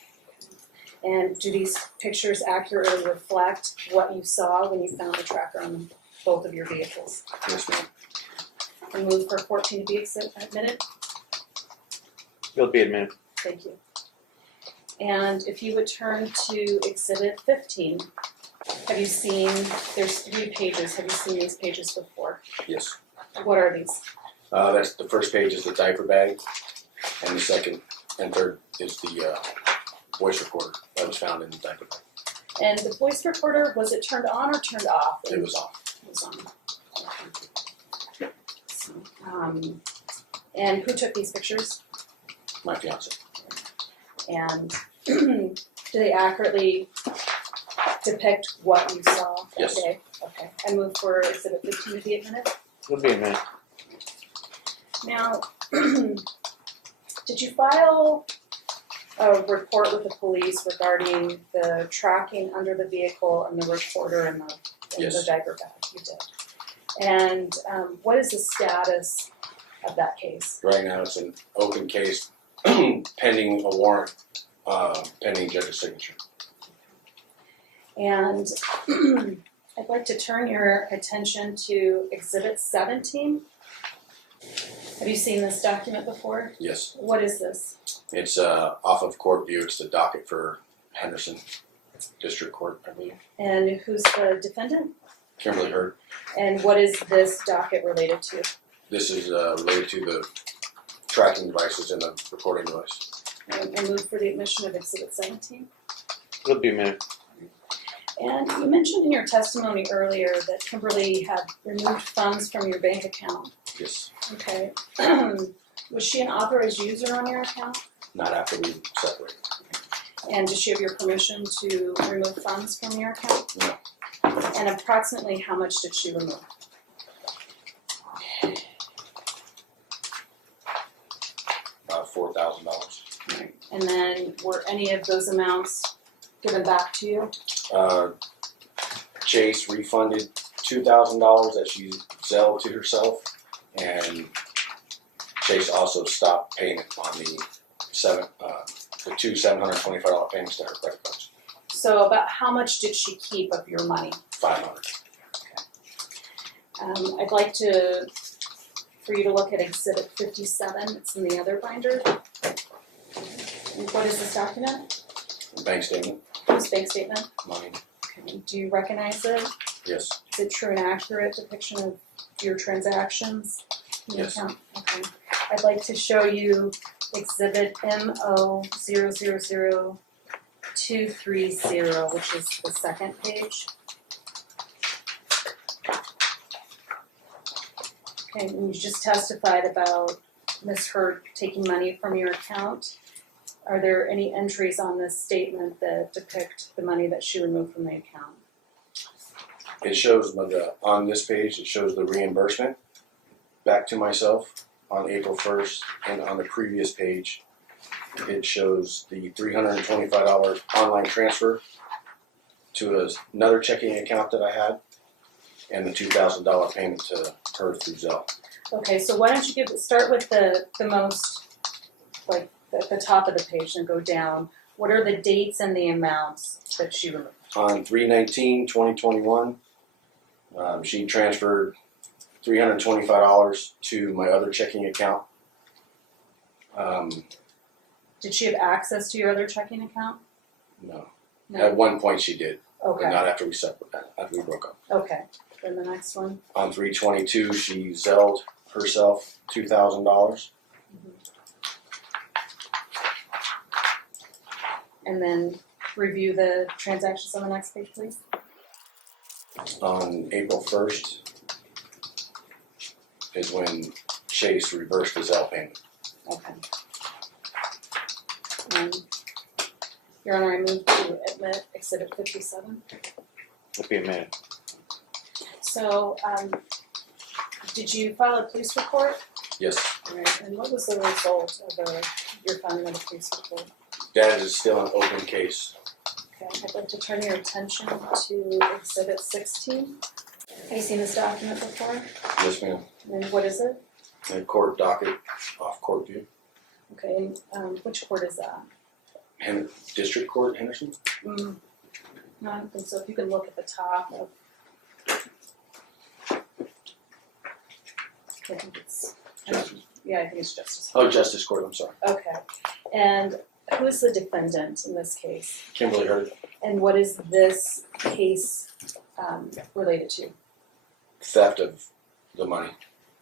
And do these pictures accurately reflect what you saw when you found the tracker on both of your vehicles? Yes, ma'am. And move for 14 to be admitted. It'll be admitted. Thank you. And if you would turn to Exhibit 15, have you seen, there's 3 pages, have you seen these pages before? Yes. What are these? That's the first page is the diaper bag, and the second and third is the voice recorder that was found in the diaper bag. And the voice recorder, was it turned on or turned off? It was off. It was on. So, and who took these pictures? My fiance. And do they accurately depict what you saw that Yes. day? Okay. I move for Exhibit 15 to be admitted. It'll be admitted. Now, did you file a report with the police regarding the tracking under the vehicle and the recorder and the Yes. diaper bag? You did. And what is the status of that case? Right now, it's an open case pending a warrant, pending judge's signature. And I'd like to turn your attention to Exhibit 17. Have you seen this document before? Yes. What is this? It's off of Court View. It's the docket for Henderson District Court, I believe. And who's the defendant? Kimberly Heard. And what is this docket related to? This is related to the tracking devices and the recording device. I move for the admission of Exhibit 17. It'll be admitted. And you mentioned in your testimony earlier that Kimberly had removed funds from your bank account. Yes. Okay. Was she an authorized user on your account? Not after we separated. And does she have your permission to remove funds from your account? No. And approximately how much did she remove? About $4,000. Right. And then were any of those amounts given back to you? Chase refunded $2,000 that she Zelled to herself, and Chase also stopped payment on the two $725 payments to her credit cards. So about how much did she keep of your money? $500. I'd like for you to look at Exhibit 57. It's in the other binder. And what is this document? Bank statement, Whose bank statement? money. Okay. Do you recognize it? Yes. Is it true and accurate depiction of your transactions in your Yes. account? Okay. I'd like to show you exhibit MO000230, which is the second page. Okay, and you just testified about Ms. Hurd taking money from your account. Are there any entries on this statement that depict the money that she removed from the account? It shows on this page, it shows the reimbursement back to myself on April 1st, and on the previous page, it shows the $325 online transfer to another checking account that I had, and the $2,000 payment to her through Zelle. Okay, so why don't you start with the most, like, the top of the page and go down. What are the dates and the amounts that she removed? On 3/19/2021, she transferred $325 to my other checking account. Did she have access to your other checking account? No. No. At one point she did, but Okay, not after we broke up. okay. Then the next one. On 3/22, she Zelled herself $2,000. And then review the transactions on the next page, please. On April 1st is when Chase reversed the Zelle payment. Okay. Your Honor, I move to admit Exhibit 57. It'll be a minute. So, did you file a police report? Yes, All right, and what was the result of your filing of the police report? that is still an open case. Okay, I'd like to turn your attention to Exhibit 16. Have you seen this document before? Yes, ma'am. And what is it? A court docket off court view. Okay, and which court is that? District Court, Henderson? No, I don't think so. If you can look at the top of. I think it's. Yeah, I think it's Justice. Oh, Justice Court, I'm sorry. Okay, and who is the defendant in this case? Kimberly Hurd. And what is this case related to? Theft of the money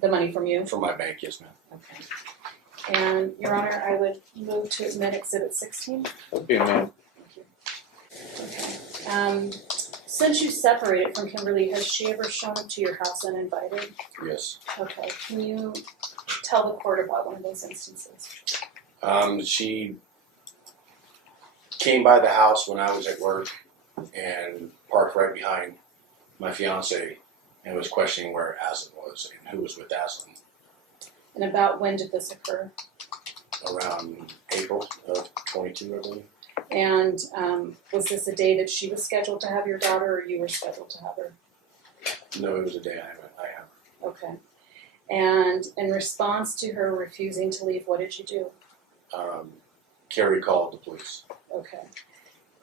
The money from you? from my bank, yes, ma'am. Okay. And Your Honor, I would move to admit Exhibit 16. It'll be a minute. Okay. Since you separated from Kimberly, has she ever shown up to your house uninvited? Yes. Okay. Can you tell the court about one of those instances? She came by the house when I was at work and parked right behind my fiancé and was questioning where Aslan was and who was with Aslan. And about when did this occur? Around April of 22, I believe. And was this a day that she was scheduled to have your daughter, or you were scheduled to have her? No, it was a day I have. Okay. And in response to her refusing to leave, what did you do? Carrie called the police. Okay.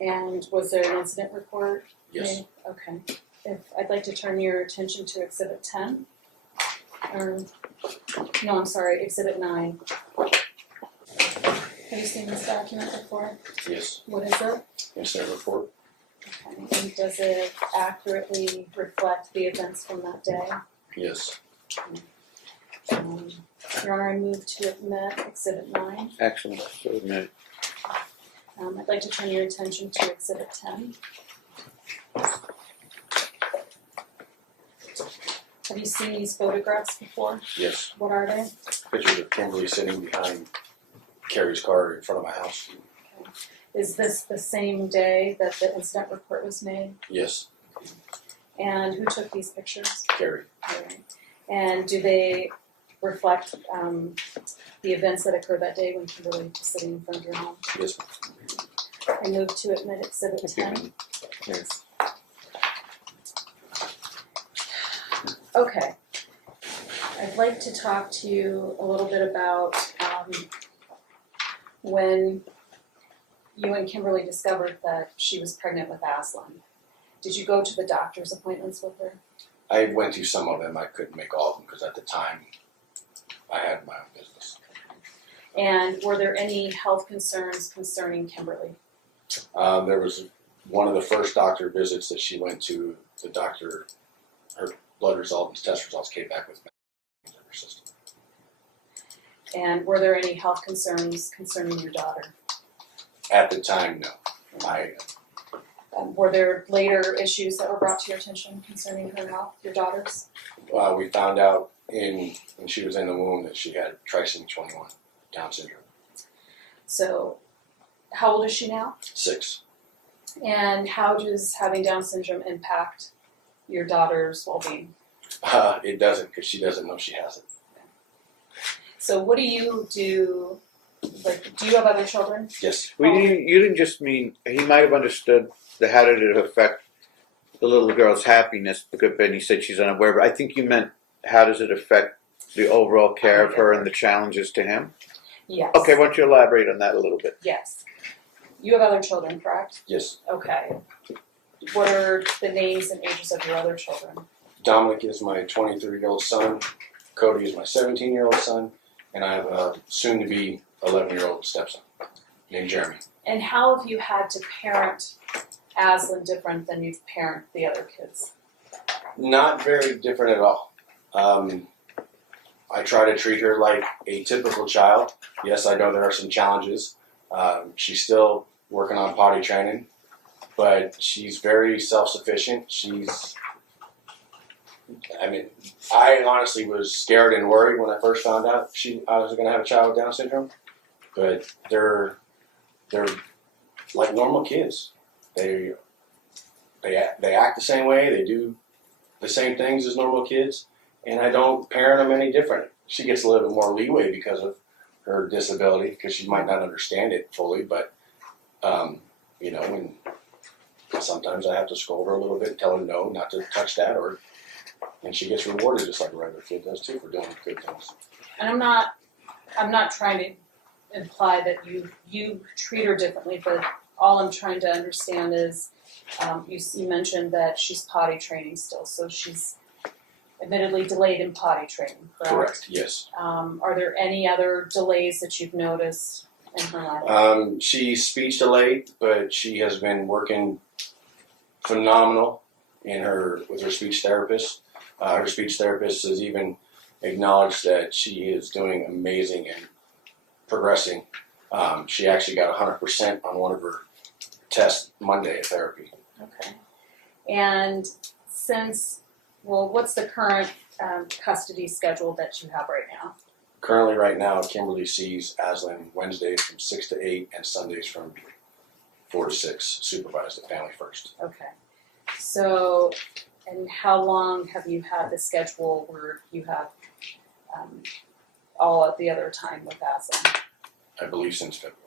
And was there an incident report? Yes. made? Okay. I'd like to turn your attention to Exhibit 10. No, I'm sorry, Exhibit 9. Have you seen this document before? Yes. What is it? Incident report. Okay. And does it accurately reflect the events from that day? Yes. Your Honor, I move to admit Exhibit 9. Excellent. So a minute. I'd like to turn your attention to Exhibit 10. Have you seen these photographs before? Yes. What are they? Pictures of Kimberly sitting behind Carrie's car in front of my house. Is this the same day that the incident report was made? Yes. And who took these pictures? Carrie. Alright. And do they reflect the events that occurred that day when Kimberly was sitting in front of your home? Yes. I move to admit Exhibit It'll be a 10. minute. Yes. Okay. I'd like to talk to you a little bit about when you and Kimberly discovered that she was pregnant with Aslan. Did you go to the doctor's appointments with her? I went to some of them. I couldn't make all of them because at the time I had my own business. And were there any health concerns concerning Kimberly? There was one of the first doctor visits that she went to, the doctor, her blood results, test results came back with in her system. And were there any health concerns concerning your daughter? At the time, no. Were there later issues that were brought to your attention concerning her health, your daughter's? We found out when she was in the womb that she had trisomy 21, Down syndrome. So, how old is she now? 6. And how does having Down syndrome impact your daughter's well-being? It doesn't, because she doesn't know she has it. So, what do you do? Like, do you have other children? Yes. You didn't just mean, he might have understood how did it affect the little girl's happiness, because Benny said she's unaware, but I think you meant how does it affect the overall care of her and the challenges to him? Yes. Okay, why don't you elaborate on that a little bit? Yes. You have other children, correct? Yes. Okay. What are the names and ages of your other children? Dominic is my 23-year-old son. Cody is my 17-year-old son. And I have a soon-to-be 11-year-old stepson named Jeremy. And how have you had to parent Aslan different than you've parented the other kids? Not very different at all. I try to treat her like a typical child. Yes, I know there are some challenges. She's still working on potty training, but she's very self-sufficient. I honestly was scared and worried when I first found out I was going to have a child with Down syndrome, but they're like normal kids. They act the same way. They do the same things as normal kids, and I don't parent them any different. She gets a little bit more leeway because of her disability, because she might not understand it fully, but and sometimes I have to scold her a little bit and tell her no, not to touch that, and she gets rewarded just like a regular kid does too for doing good things. And I'm not trying to imply that you treat her differently, but all I'm trying to understand is you mentioned that she's potty training still, so she's admittedly delayed in potty training, correct? Correct, yes. Are there any other delays that you've noticed in her life? She's speech delayed, but she has been working phenomenal with her speech therapist. Her speech therapist has even acknowledged that she is doing amazing and progressing. She actually got 100% on one of her tests Monday at therapy. Okay. And what's the current custody schedule that you have right now? Currently, right now, Kimberly sees Aslan Wednesdays from 6 to 8 and Sundays from 4 to 6, supervised at Family First. Okay. So, and how long have you had the schedule where you have all of the other time with Aslan? I believe since February.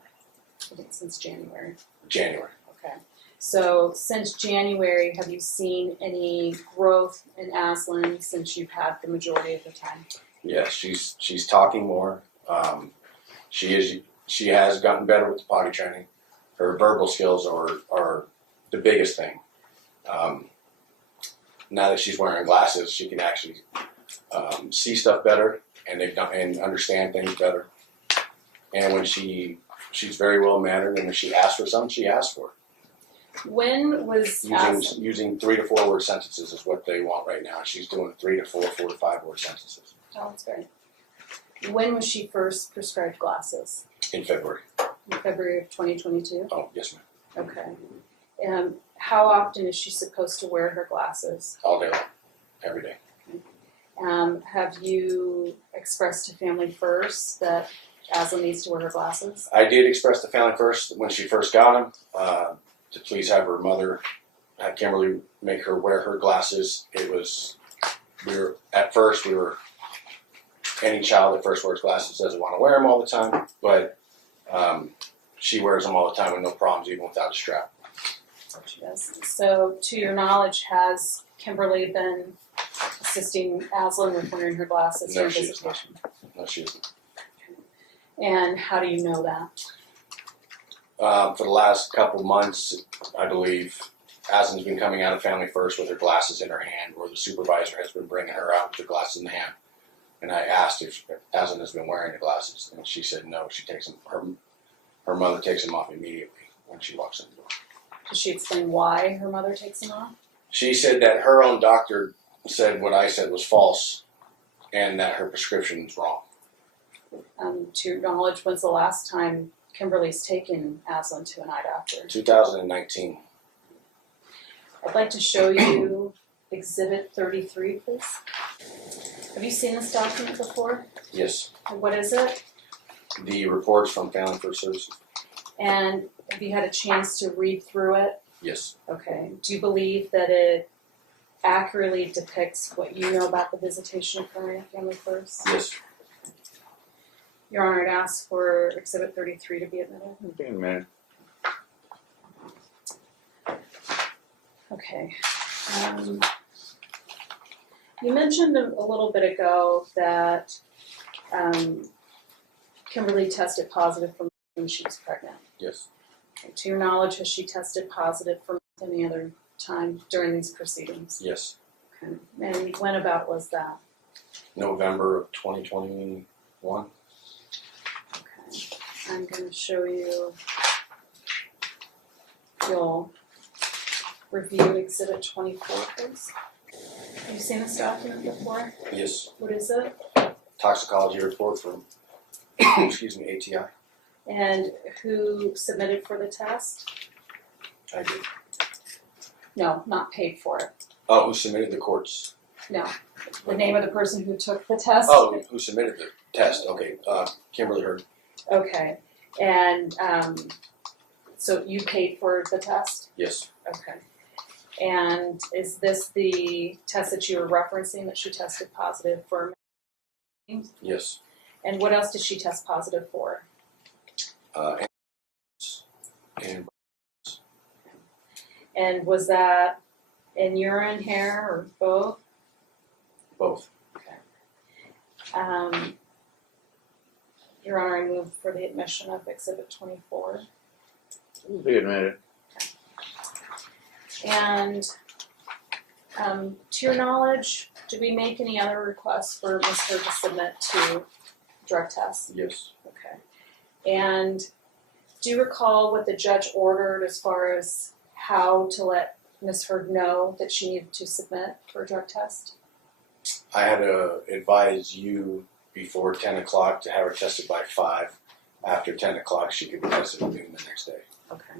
I think since January. January. Okay. So since January, have you seen any growth in Aslan since you've had the majority of the time? Yes, she's talking more. She has gotten better with the potty training. Her verbal skills are the biggest thing. Now that she's wearing glasses, she can actually see stuff better and understand things better. And when she's very well mannered, and when she asks for something, she asks for it. When was Using 3 to 4 word sentences is what they want right now. She's doing 3 to 4, 4 to 5 word sentences. Oh, that's great. When was she first prescribed glasses? In February. In February of 2022? Oh, yes, ma'am. Okay. How often is she supposed to wear her glasses? All day long, every day. Have you expressed to Family First that Aslan needs to wear her glasses? I did express to Family First when she first got them to please have her mother, have Kimberly make her wear her glasses. At first any child that first wears glasses doesn't want to wear them all the time, but she wears them all the time with no problems, even without a strap. That's what she does. So, to your knowledge, has Kimberly been assisting Aslan with wearing her glasses No, during she visitation? No, she isn't. And how do you know that? For the last couple months, I believe, Aslan's been coming out of Family First with her glasses in her hand, or the supervisor has been bringing her out with her glasses in the hand. And I asked if Aslan has been wearing the glasses, and she said no. She takes them. Her mother takes them off immediately when she walks in the door. Does she explain why her mother takes them off? She said that her own doctor said what I said was false and that her prescription is wrong. To your knowledge, when's the last time Kimberly's taken Aslan to an eye doctor? 2019. I'd like to show you Exhibit 33, please. Have you seen this document before? Yes. And what is it? The reports from Family First Services. And have you had a chance to read through it? Yes. Okay. Do you believe that it accurately depicts what you know about the visitation occurring at Family First? Yes. Your Honor, I'd ask for Exhibit 33 to be admitted. Wait a minute. Okay. You mentioned a little bit ago that Kimberly tested positive for when she was pregnant. Yes. Okay. To your knowledge, has she tested positive for any other time during these proceedings? Yes. Okay. And when about was that? November of 2021. Okay. I'm going to show you. You'll review Exhibit 24, please. Have you seen this document before? Yes. What is it? Toxicology report from, excuse me, ATI. And who submitted for the test? I did. No, not paid for it. Oh, who submitted the courts? No. The name of the person who took the test? Oh, who submitted the test? Okay. Kimberly Heard. Okay. And so you paid for the test? Yes. Okay. And is this the test that you were referencing that she tested positive for? Yes. And what else did she test positive for? And And was that in urine, hair, or both? both. Your Honor, I move for the admission of Exhibit 24. Be admitted. And to your knowledge, did we make any other requests for Ms. Heard to submit to drug tests? Yes. Okay. And do you recall what the judge ordered as far as how to let Ms. Heard know that she needed to submit for a drug test? I had to advise you before 10 o'clock to have her tested by 5. After 10 o'clock, she could be tested at noon the next day. Okay.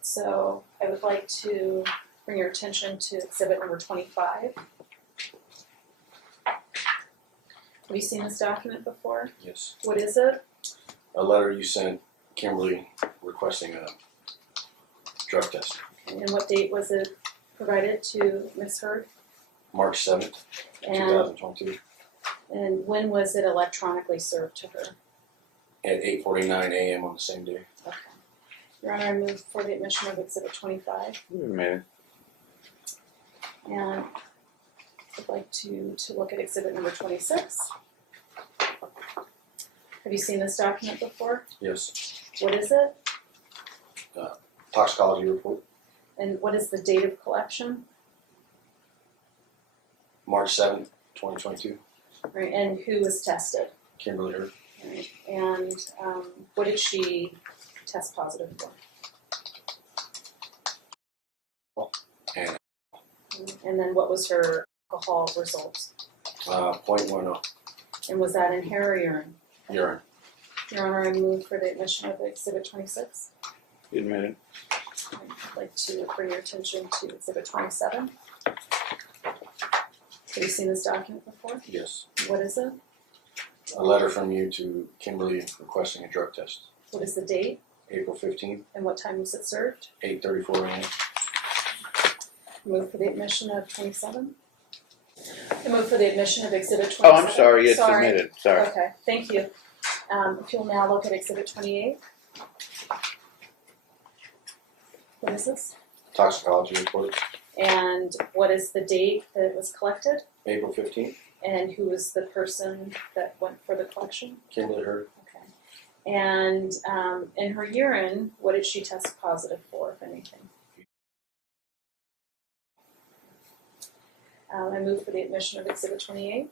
So I would like to bring your attention to Exhibit number 25. Have you seen this document before? Yes. What is it? A letter you sent Kimberly requesting a drug test. And what date was it provided to Ms. Heard? March 7th, And 2022 And when was it electronically served to her? at 8:49 a.m. on the same day. Okay. Your Honor, I move for the admission of Exhibit 25. Be admitted. And I'd like to look at Exhibit number 26. Have you seen this document before? Yes. What is it? Toxicology report, And what is the date of collection? March 7th, 2022. Right, and who was tested? Kimberly Heard. Right. And what did she test positive for? And And then what was her alcohol results? 0.10 And was that in hair or urine? urine. Your Honor, I move for the admission of Exhibit 26. Be admitted. I'd like to bring your attention to Exhibit 27. Have you seen this document before? Yes. What is it? A letter from you to Kimberly requesting a drug test. What is the date? April 15th, And what time was it served? 8:34 a.m. Move for the admission of 27. I move for the admission of Exhibit 27. Oh, I'm sorry, it's admitted. Sorry. Okay, thank you. If you'll now look at Exhibit 28. What is this? Toxicology report, And what is the date that it was collected? April 15th. And who was the person that went for the collection? Kimberly Heard. Okay. And in her urine, what did she test positive for, if anything? I move for the admission of Exhibit 28.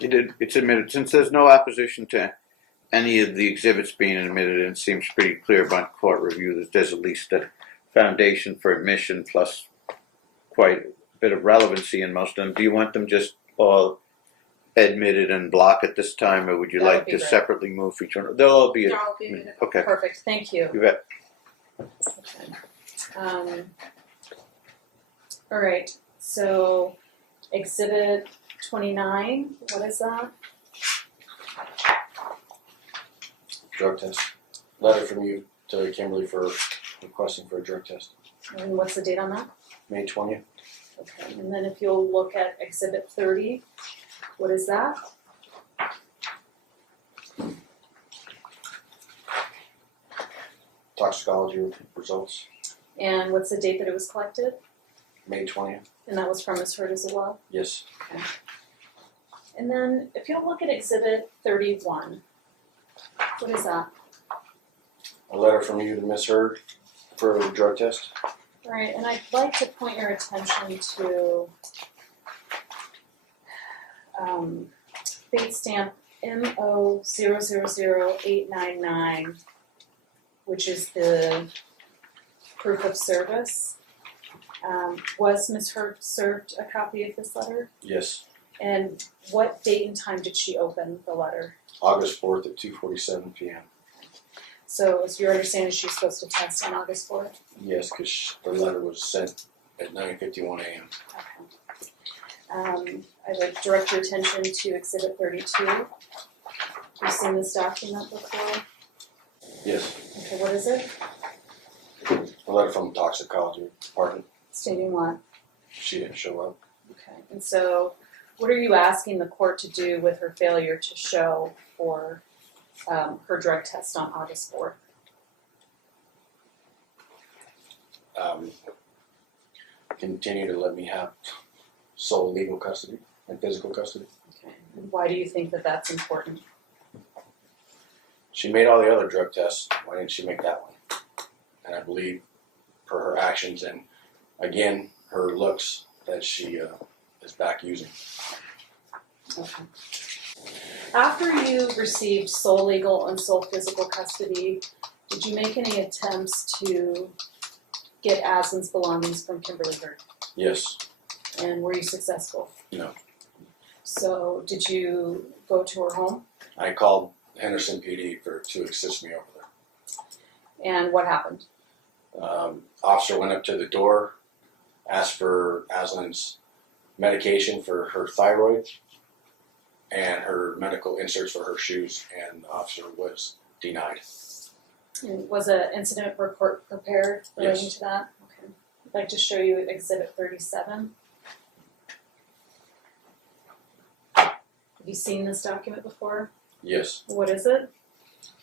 It's admitted. Since there's no opposition to any of the exhibits being admitted, and it seems pretty clear upon court review that there's at least a foundation for admission plus quite a bit of relevancy in most of them. Do you want them just all admitted and block at this time, or would you That like would be to great. separately move for each one? They'll all be. They're all being Okay. Perfect, thank you. You bet. Okay. All right, so exhibit 29, what is that? Drug test. Letter from you to Kimberly for requesting for a drug test. And what's the date on that? May 20th. Okay, and then if you'll look at exhibit 30, what is that? Toxicology results. And what's the date that it was collected? May 20th. And that was from Ms. Hurd as well? Yes. And then if you'll look at exhibit 31, what is that? A letter from you to Miss Hurd for a drug test. All right, and I'd like to point your attention to date stamp MO000899, which is the proof of service. Was Ms. Hurd served a copy of this letter? Yes. And what date and time did she open the letter? August 4th at 2:47 p.m. So is your understanding she's supposed to test on August 4th? Yes, because the letter was sent at 9:51 a.m. Okay. I would direct your attention to exhibit 32. You've seen this document before? Yes. Okay, what is it? A letter from the toxicology department. Stating what? She didn't show up. Okay, and so what are you asking the court to do with her failure to show for her drug test on August 4th? Continue to let me have sole legal custody and physical custody. Okay, and why do you think that that's important? She made all the other drug tests. Why didn't she make that one? And I believe, per her actions and again her looks, that she is back using. Okay. After you received sole legal and sole physical custody, did you make any attempts to get Aslan's belongings from Kimberly Hurd? Yes. And were you successful? No. So did you go to her home? I called Henderson PD to assist me over there. And what happened? Officer went up to the door, asked for Aslan's medication for her thyroid and her medical inserts for her shoes, and the officer was denied. And was an incident report prepared relating Yes. to that? Okay. I'd like to show you exhibit 37. Have you seen this document before? Yes. What is it?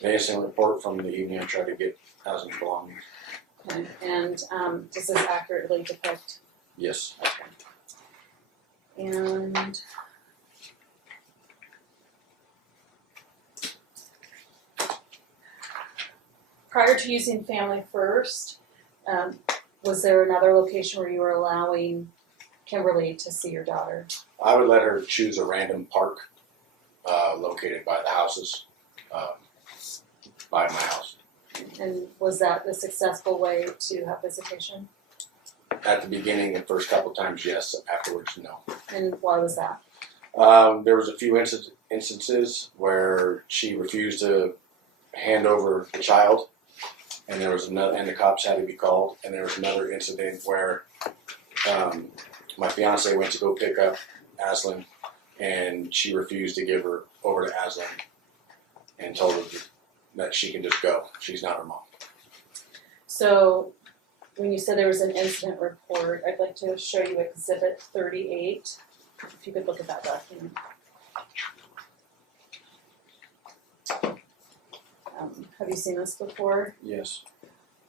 The incident report from the evening I tried to get Aslan's belongings. Okay. And does this accurately depict? Yes. Okay. And prior to using Family First, was there another location where you were allowing Kimberly to see your daughter? I would let her choose a random park located by the houses, by my house. And was that the successful way to have visitation? At the beginning, the first couple times, yes. Afterwards, no. And why was that? There was a few instances where she refused to hand over the child, and there was another, and the cops had to be called. And there was another incident where my fiancé went to go pick up Aslan, and she refused to give her over to Aslan, and told her that she can just go. She's not her mom. So when you said there was an incident report, I'd like to show you exhibit 38. If you could look at that document. Have you seen this before? Yes.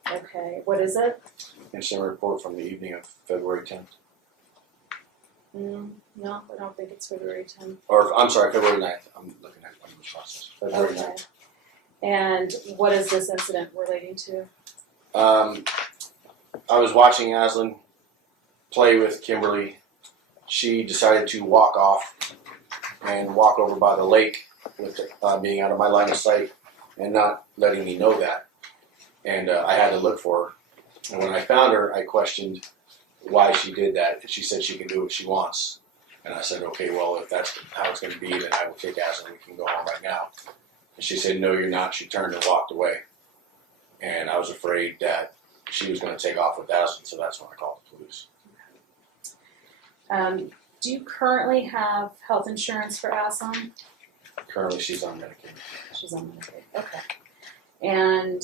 Okay, what is it? Incident report from the evening of February 10th. No, I don't think it's February 10th. Or, I'm sorry, February 9th. I'm looking at one of the process. February Okay. 9th. And what is this incident relating to? I was watching Aslan play with Kimberly. She decided to walk off and walk over by the lake with being out of my line of sight and not letting me know that. And I had to look for her. And when I found her, I questioned why she did that. And she said she can do what she wants. And I said, okay, well, if that's how it's going to be, then I will take Aslan. We can go home right now. And she said, no, you're not. She turned and walked away. And I was afraid that she was going to take off with Aslan, so that's when I called the police. Do you currently have health insurance for Aslan? Currently, she's on Medicaid. She's on Medicaid, okay. And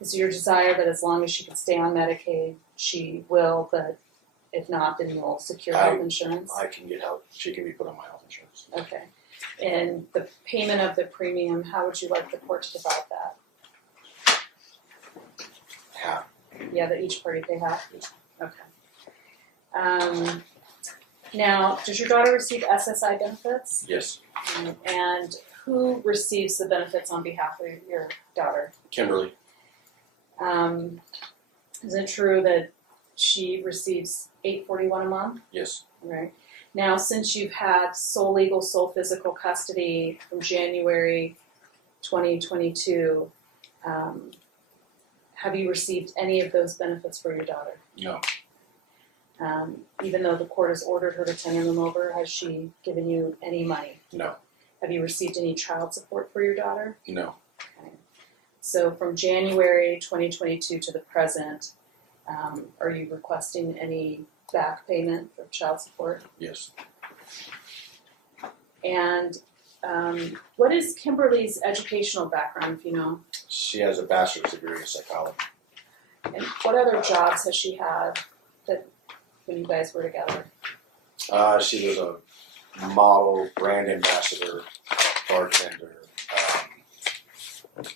is your desire that as long as she can stay on Medicaid, she will, but if not, then you'll secure health insurance? I can get help. She can be put on my health insurance. Okay. And the payment of the premium, how would you like the court to divide that? Half. Yeah, that each party pay half? Yes. Okay. Now, does your daughter receive SSI benefits? Yes. And who receives the benefits on behalf of your daughter? Kimberly. Is it true that she receives $841 a month? Yes. Right. Now, since you've had sole legal, sole physical custody from January 2022, have you received any of those benefits for your daughter? No. Even though the court has ordered her to tender them over, has she given you any money? No. Have you received any child support for your daughter? No. Okay. So from January 2022 to the present, are you requesting any back payment for child support? Yes. And what is Kimberly's educational background, if you know? She has a bachelor's degree in psychology. And what other jobs has she had that when you guys were together? She was a model, brand ambassador, bartender. Has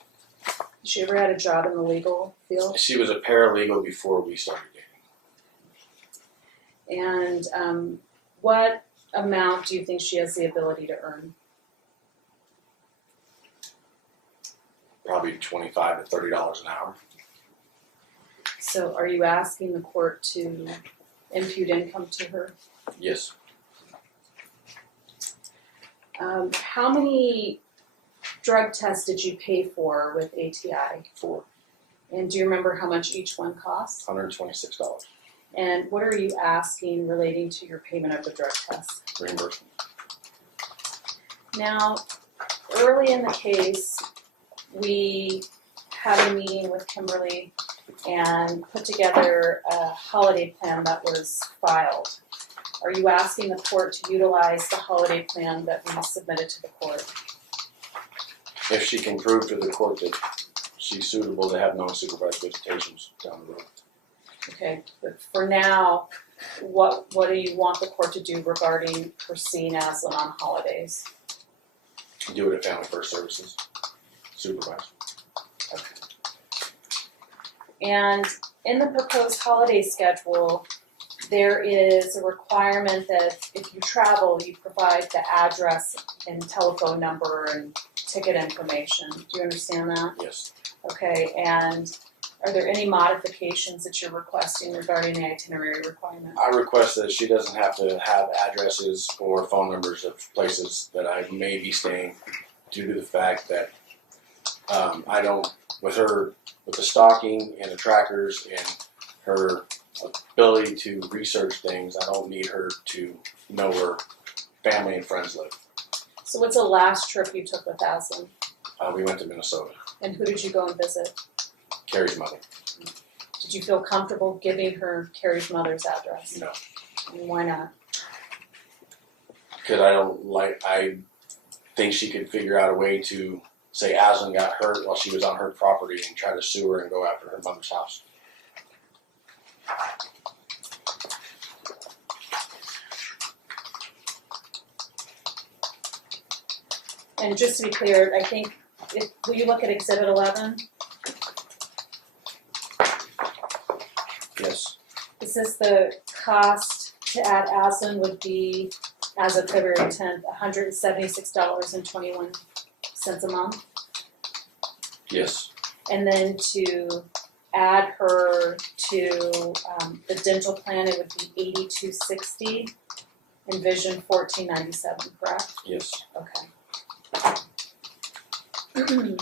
she ever had a job in the legal field? She was a paralegal before we started dating. And what amount do you think she has the ability to earn? Probably $25 to $30 an hour. So are you asking the court to impute income to her? Yes. How many drug tests did you pay for with ATI? 4. And do you remember how much each one cost? $126 And what are you asking relating to your payment of the drug tests? reimbursement. Now, early in the case, we had a meeting with Kimberly and put together a holiday plan that was filed. Are you asking the court to utilize the holiday plan that we submitted to the court? If she can prove to the court that she's suitable to have non-supervised visitations down the road. Okay, but for now, what do you want the court to do regarding her seeing Aslan on holidays? Do it at Family First Services. Supervised. And in the proposed holiday schedule, there is a requirement that if you travel, you provide the address and telephone number and ticket information. Do you understand that? Yes. Okay, and are there any modifications that you're requesting regarding the itinerary requirement? I request that she doesn't have to have addresses or phone numbers of places that I may be staying due to the fact that I don't, with the stalking and the trackers and her ability to research things, I don't need her to know where family and friends live. So what's the last trip you took with Aslan? We went to Minnesota. And who did you go and visit? Carrie's mother. Did you feel comfortable giving her Carrie's mother's address? No. And why not? Because I think she could figure out a way to say Aslan got hurt while she was on her property and try to sue her and go after her mother's house. And just to be clear, I think, will you look at Exhibit 11? Yes. It says the cost to add Aslan would be, as of February 10th, $176.21 a month. Yes. And then to add her to the dental plan, it would be $82.60 and vision $14.97, correct? Yes. Okay. And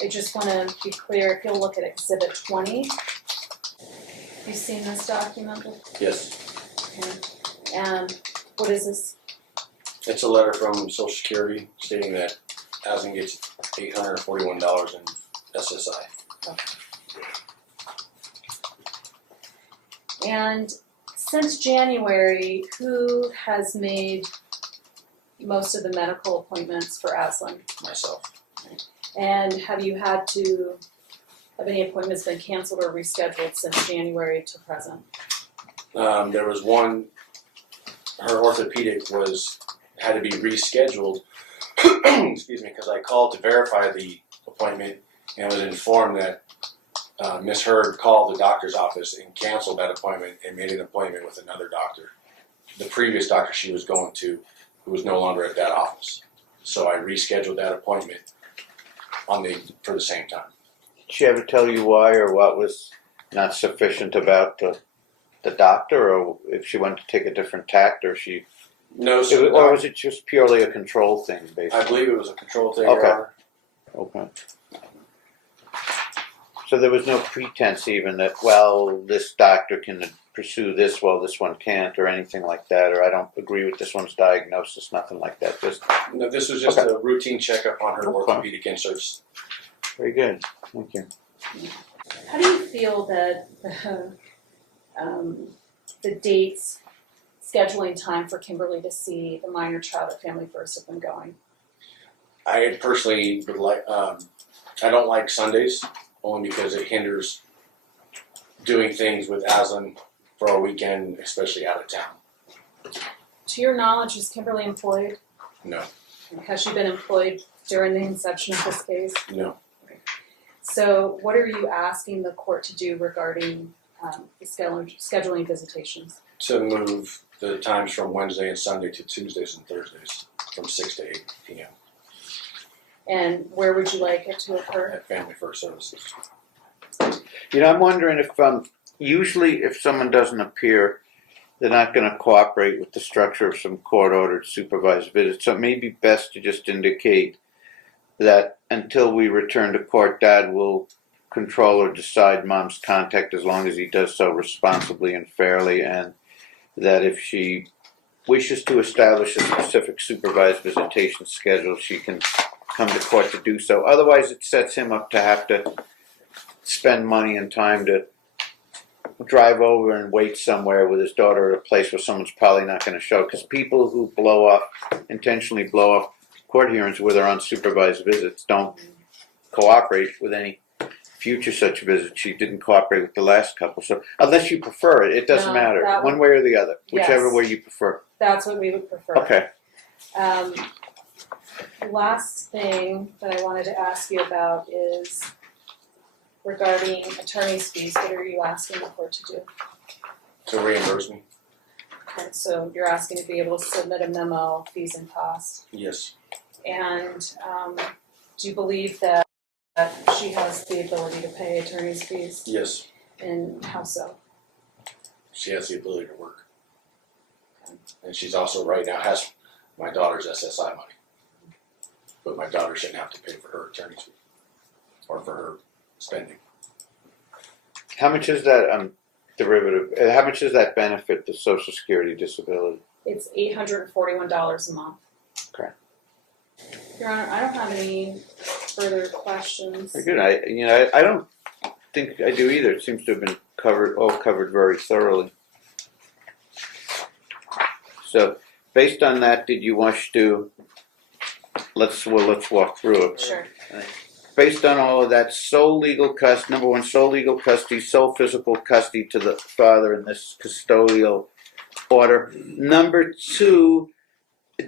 I just want to be clear, if you'll look at Exhibit 20. Have you seen this document before? Yes. Okay. And what is this? It's a letter from Social Security stating that Aslan gets $841 in SSI. And since January, who has made most of the medical appointments for Aslan? Myself. And have any appointments been canceled or rescheduled since January to present? There was one, her orthopedic had to be rescheduled, excuse me, because I called to verify the appointment and was informed that Ms. Hurd called the doctor's office and canceled that appointment and made an appointment with another doctor. The previous doctor she was going to, who was no longer at that office. So I rescheduled that appointment for the same time. Did she ever tell you why or what was not sufficient about the doctor, or if she wanted to take a different tact, or she? No, so Or was it just purely a control thing, basically? I believe it was a control thing, Okay. Your Honor. Okay. So there was no pretense even that, well, this doctor can pursue this while this one can't, or anything like that, or I don't agree with this one's diagnosis, nothing like that. Just No, this was just a routine checkup on her Okay. orthopedic inserts. very good. Thank you. How do you feel that the dates, scheduling time for Kimberly to see the minor child at Family First have been going? I personally would like, I don't like Sundays, only because it hinders doing things with Aslan for a weekend, especially out of town. To your knowledge, is Kimberly employed? No, Has she been employed during the inception of this case? no. So what are you asking the court to do regarding the scheduling visitations? To move the times from Wednesday and Sunday to Tuesdays and Thursdays from 6 to 8 p.m. And where would you like it to occur? at Family First Services. You know, I'm wondering if usually if someone doesn't appear, they're not going to cooperate with the structure of some court-ordered supervised visit. So it may be best to just indicate that until we return to court, Dad will control or decide Mom's contact as long as he does so responsibly and fairly, and that if she wishes to establish a specific supervised visitation schedule, she can come to court to do so. Otherwise, it sets him up to have to spend money and time to drive over and wait somewhere with his daughter at a place where someone's probably not going to show. Because people who intentionally blow off court hearings where they're on supervised visits don't cooperate with any future such visits. She didn't cooperate with the last couple. So unless you prefer it, it doesn't matter. One way or the other. Whichever Yes. way you prefer. That's what we would prefer. Okay. Last thing that I wanted to ask you about is regarding attorney's fees. What are you asking the court to do? To reimburse me? Okay, so you're asking to be able to submit a memo, fees and costs. Yes. And do you believe that she has the ability to pay attorney's fees? Yes. And how so? She has the ability to work. And she's also right now has my daughter's SSI money. But my daughter shouldn't have to pay for her attorney's fee or for her spending. How much is that derivative? How much does that benefit the Social Security disability? It's $841 a month. Okay. Your Honor, I don't have any further questions. Very good. I don't think I do either. It seems to have been covered very thoroughly. So, based on that, did you wish to? Let's walk through it. Sure. Based on all of that, sole legal custody. Number one, sole legal custody, sole physical custody to the father in this custodial order. Number two,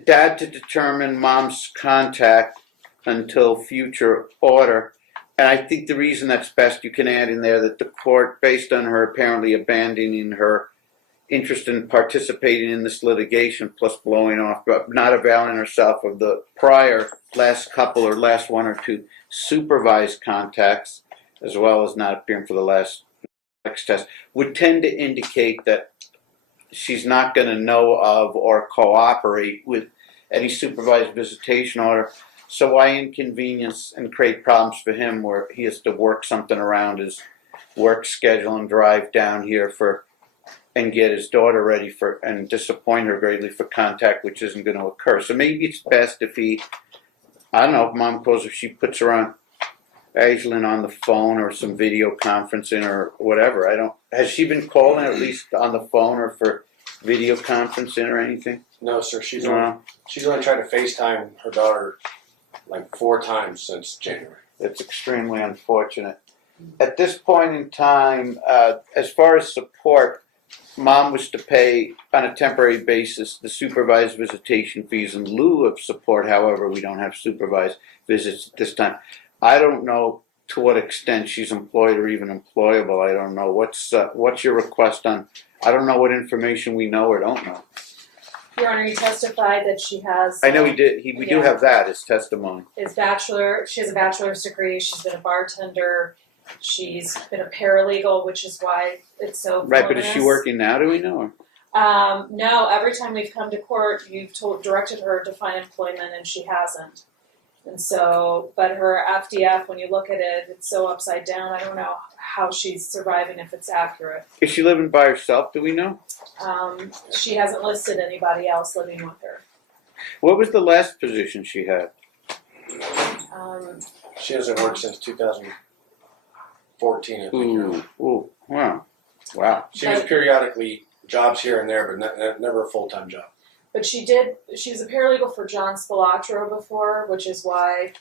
Dad to determine Mom's contact until future order. And I think the reason that's best, you can add in there that the court, based on her apparently abandoning her interest in participating in this litigation, plus blowing off, but not availing herself of the prior last couple or last one or two supervised contacts, as well as not appearing for the last test would tend to indicate that she's not going to know of or cooperate with any supervised visitation order. So why inconvenience and create problems for him where he has to work something around his work schedule and drive down here and get his daughter ready for and disappoint her greatly for contact, which isn't going to occur. So maybe it's best if I don't know, if mom calls, if she puts her on Aislinn on the phone or some video conferencing or whatever. Has she been calling at least on the phone or for video conferencing or anything? No, sir. She's No. only tried to FaceTime her daughter like 4 times since January. It's extremely unfortunate. At this point in time, as far as support, mom was to pay on a temporary basis the supervised visitation fees in lieu of support. However, we don't have supervised visits at this time. I don't know to what extent she's employed or even employable. I don't know. What's your request on? I don't know what information we know or don't know. Your Honor, you testified that she has. I know he did. We do have that as testimony. She has a bachelor's degree. She's been a bartender. She's been a paralegal, which is why it's so Right, but is she working now? Do we know? No, every time we've come to court, you've directed her to find employment, and she hasn't. And so, but her FDF, when you look at it, it's so upside down. I don't know how she's surviving if it's accurate. Is she living by herself? Do we know? She hasn't listed anybody else living with her. What was the last position she had? She hasn't worked since 2014, I think. Ooh, wow. She was periodically jobs here and there, but never a full-time job. But she was a paralegal for John Spilatro before, which is why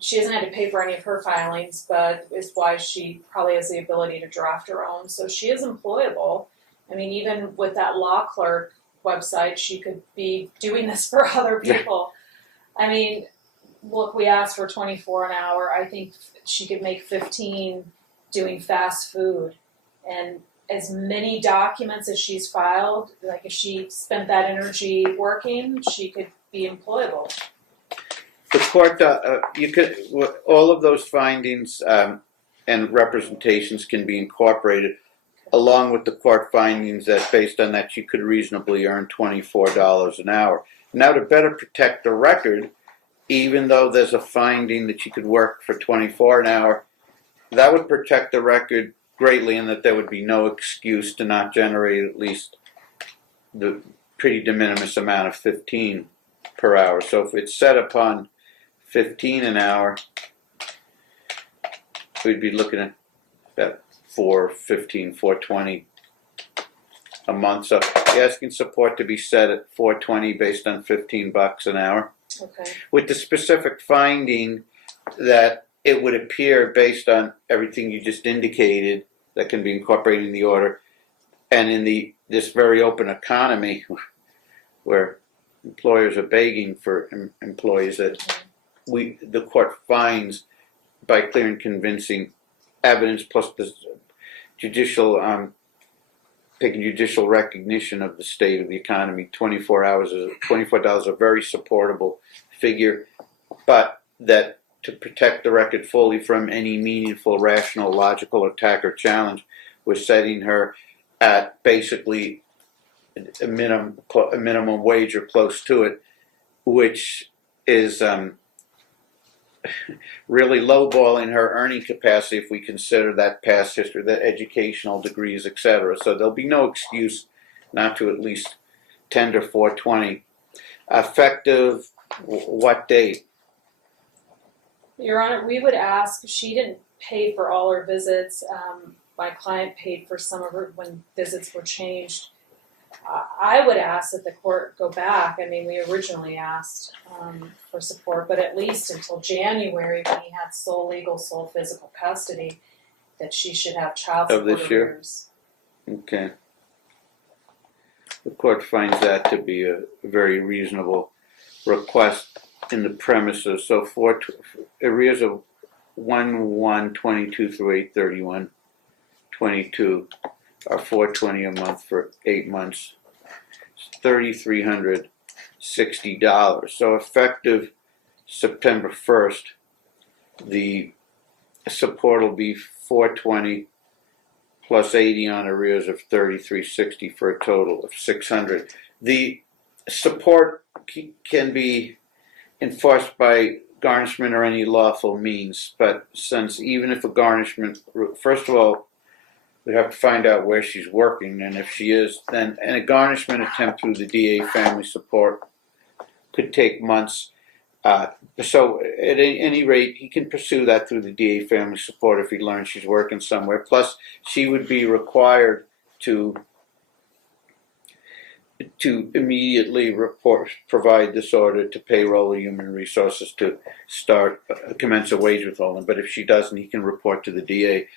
she hasn't had to pay for any of her filings, but is why she probably has the ability to draft her own. So she is employable. I mean, even with that law clerk website, she could be doing this for other people. I mean, look, we asked for 24 an hour. I think she could make 15 doing fast food. And as many documents as she's filed, like if she spent that energy working, she could be employable. The court, all of those findings and representations can be incorporated along with the court findings that based on that you could reasonably earn $24 an hour. Now, to better protect the record, even though there's a finding that you could work for 24 an hour, that would protect the record greatly in that there would be no excuse to not generate at least the pretty de minimis amount of 15 per hour. So if it's set upon 15 an hour, we'd be looking at about $420 a month. So you're asking support to be set at $420 based on $15 an hour. Okay. With the specific finding that it would appear based on everything you just indicated that can be incorporated in the order and in this very open economy where employers are begging for employees that the court finds by clear and convincing evidence plus the judicial taking judicial recognition of the state of the economy. $24 is a very supportable figure, but that to protect the record fully from any meaningful, rational, logical attack or challenge, we're setting her at basically a minimum wage or close to it, which is really lowballing her earning capacity if we consider that past history, the educational degrees, etc. So there'll be no excuse not to at least tender $420. Effective what date? Your Honor, we would ask, she didn't pay for all her visits. My client paid for some of her when visits were changed. I would ask that the court go back. I mean, we originally asked for support, but at least until January when he had sole legal, sole physical custody, that she should have child support Of this year? arrears. Okay. The court finds that to be a very reasonable request in the premises. So for arrears of 1/1/22 through 8/31/22 are $420 a month for 8 months. It's $3,360. So effective September 1st, the support will be $420 plus 80 on arrears of 3360 for a total of 600. The support can be enforced by garnishment or any lawful means, but since even if a garnishment, first of all, we have to find out where she's working, and if she is, then and a garnishment attempt through the DA family support could take months. So at any rate, he can pursue that through the DA family support if he learns she's working somewhere. Plus, she would be required to immediately provide this order to payroll or human resources to commence a wage withholding. But if she doesn't, he can report to the DA.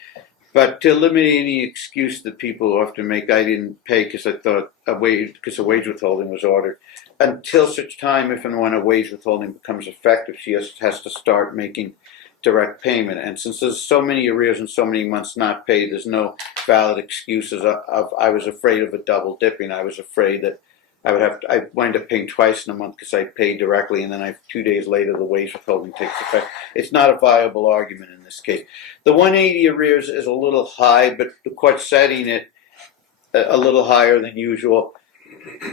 But to eliminate any excuse that people often make, I didn't pay because I thought a wage withholding was ordered. Until such time, if and when a wage withholding becomes effective, she has to start making direct payment. And since there's so many arrears and so many months not paid, there's no valid excuses of I was afraid of a double dipping. I was afraid that I wind up paying twice in a month because I paid directly, and then 2 days later the wage withholding takes effect. It's not a viable argument in this case. The 180 arrears is a little high, but the court's setting it a little higher than usual,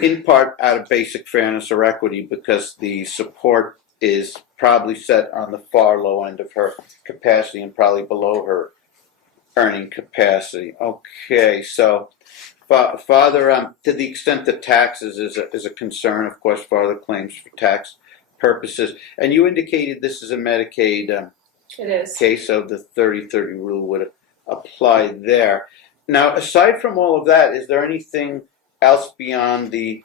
in part out of basic fairness or equity, because the support is probably set on the far low end of her capacity and probably below her earning capacity. Okay, so Father, to the extent that taxes is a concern, of course, Father claims for tax purposes. And you indicated this is a Medicaid It is. case, so the 30-30 rule would apply there. Now, aside from all of that, is there anything else beyond the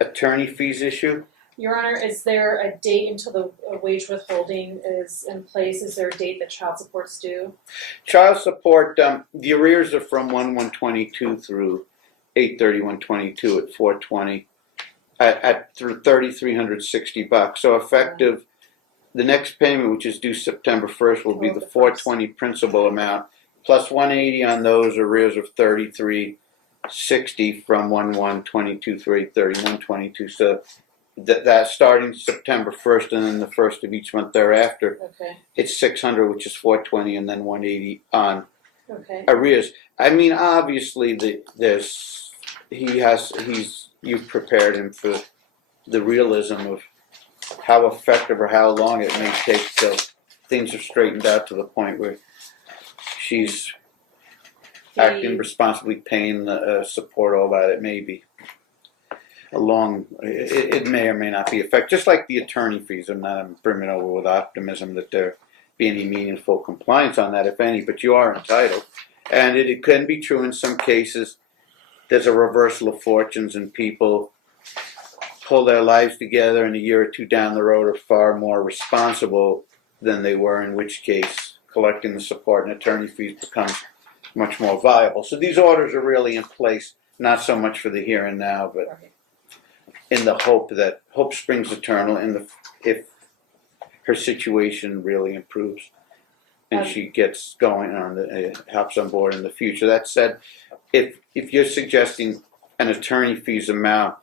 attorney fees issue? Your Honor, is there a date until the wage withholding is in place? Is there a date that child support's due? Child support, the arrears are from 1/1/22 through 8/31/22 at 420 at $3,360. So effective, the next payment, which is due September 1st, will be the 420 principal amount plus 180 on those arrears of 3360 from 1/1/22 through 8/31/22. So that starting September 1st and then the 1st of each month thereafter, Okay. it's 600, which is 420, and then 180 on Okay. arrears. I mean, obviously, you've prepared him for the realism of how effective or how long it may take till things are straightened out to the point where she's acting responsibly, paying the support, all that. It may be it may or may not be effective. Just like the attorney fees, I'm brimming over with optimism that there be any meaningful compliance on that, if any, but you are entitled. And it can be true in some cases. There's a reversal of fortunes and people pull their lives together and a year or two down the road are far more responsible than they were, in which case collecting the support and attorney fees becomes much more viable. So these orders are really in place, not so much for the here and now, but in the hope that hope springs eternal if her situation really improves and she gets going on hops on board in the future. That said, if you're suggesting an attorney fees amount,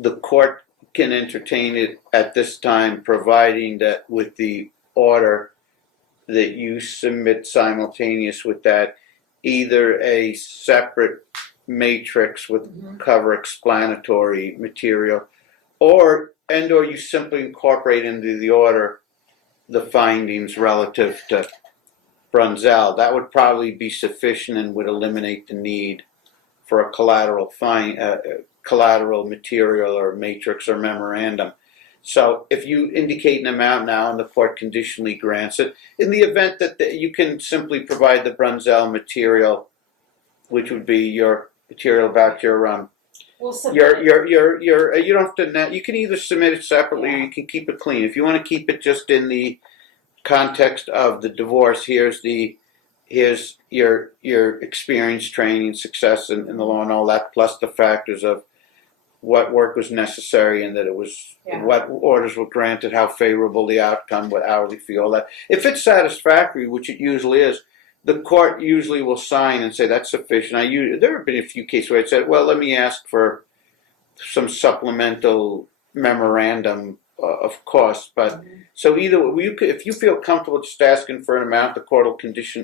the court can entertain it at this time, providing that with the order that you submit simultaneous with that, either a separate matrix with cover explanatory material, or you simply incorporate into the order the findings relative to Brunzell. That would probably be sufficient and would eliminate the need for a collateral material or matrix or memorandum. So if you indicate an amount now and the court conditionally grants it, in the event that you can simply provide the Brunzell material, which would be your material about your We'll you don't have to. You can either submit it separately or you can keep it clean. If you want to keep it just in the context of the divorce, here's your experience, training, success in the law and all that, plus the factors of what work was necessary and that it was what orders were granted, how favorable the outcome, what hourly fee, all that. If it's satisfactory, which it usually is, the court usually will sign and say that's sufficient. There have been a few cases where it said, well, let me ask for some supplemental memorandum of cost. But so either if you feel comfortable just asking for an amount, the court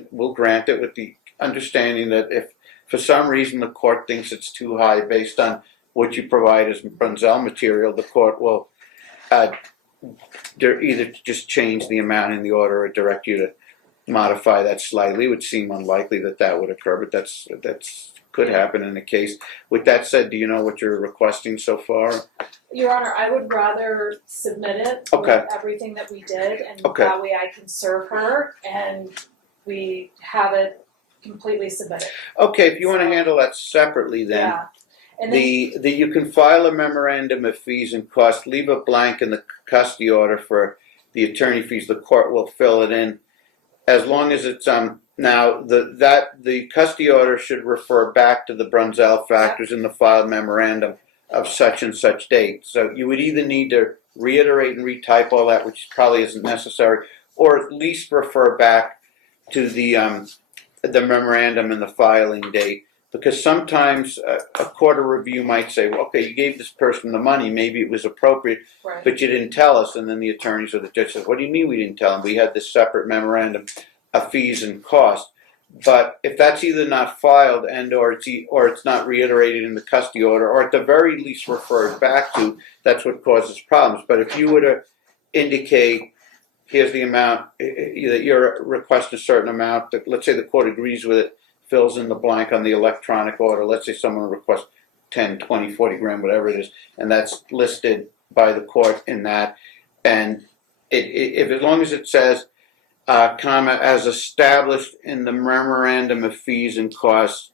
will grant it with the understanding that if for some reason the court thinks it's too high based on what you provide as Brunzell material, the court will either just change the amount in the order or direct you to modify that slightly. It would seem unlikely that that would occur, but that's could happen in the case. With that said, do you know what you're requesting so far? Your Honor, I would rather submit it Okay. with everything that we did, and Okay. that way I can serve her and we have it completely submitted. Okay, if you want to handle that separately then. Yeah. And then, You can file a memorandum of fees and costs, leave a blank in the custody order for the attorney fees. The court will fill it in as long as it's now the custody order should refer back to the Brunzell factors in the filed memorandum of such and such date. So you would either need to reiterate and retype all that, which probably isn't necessary, or at least refer back to the memorandum and the filing date. Because sometimes a court of review might say, well, okay, you gave this person the money, maybe it was appropriate, right. but you didn't tell us. And then the attorneys or the judge says, what do you mean we didn't tell him? We had this separate memorandum of fees and costs. But if that's either not filed and or it's not reiterated in the custody order, or at the very least referred back to, that's what causes problems. But if you were to indicate, here's the amount, that you're requesting a certain amount, let's say the court agrees with it, fills in the blank on the electronic order. Let's say someone requests 10, 20, 40 grand, whatever it is, and that's listed by the court in that. And if as long as it says, comma, as established in the memorandum of fees and costs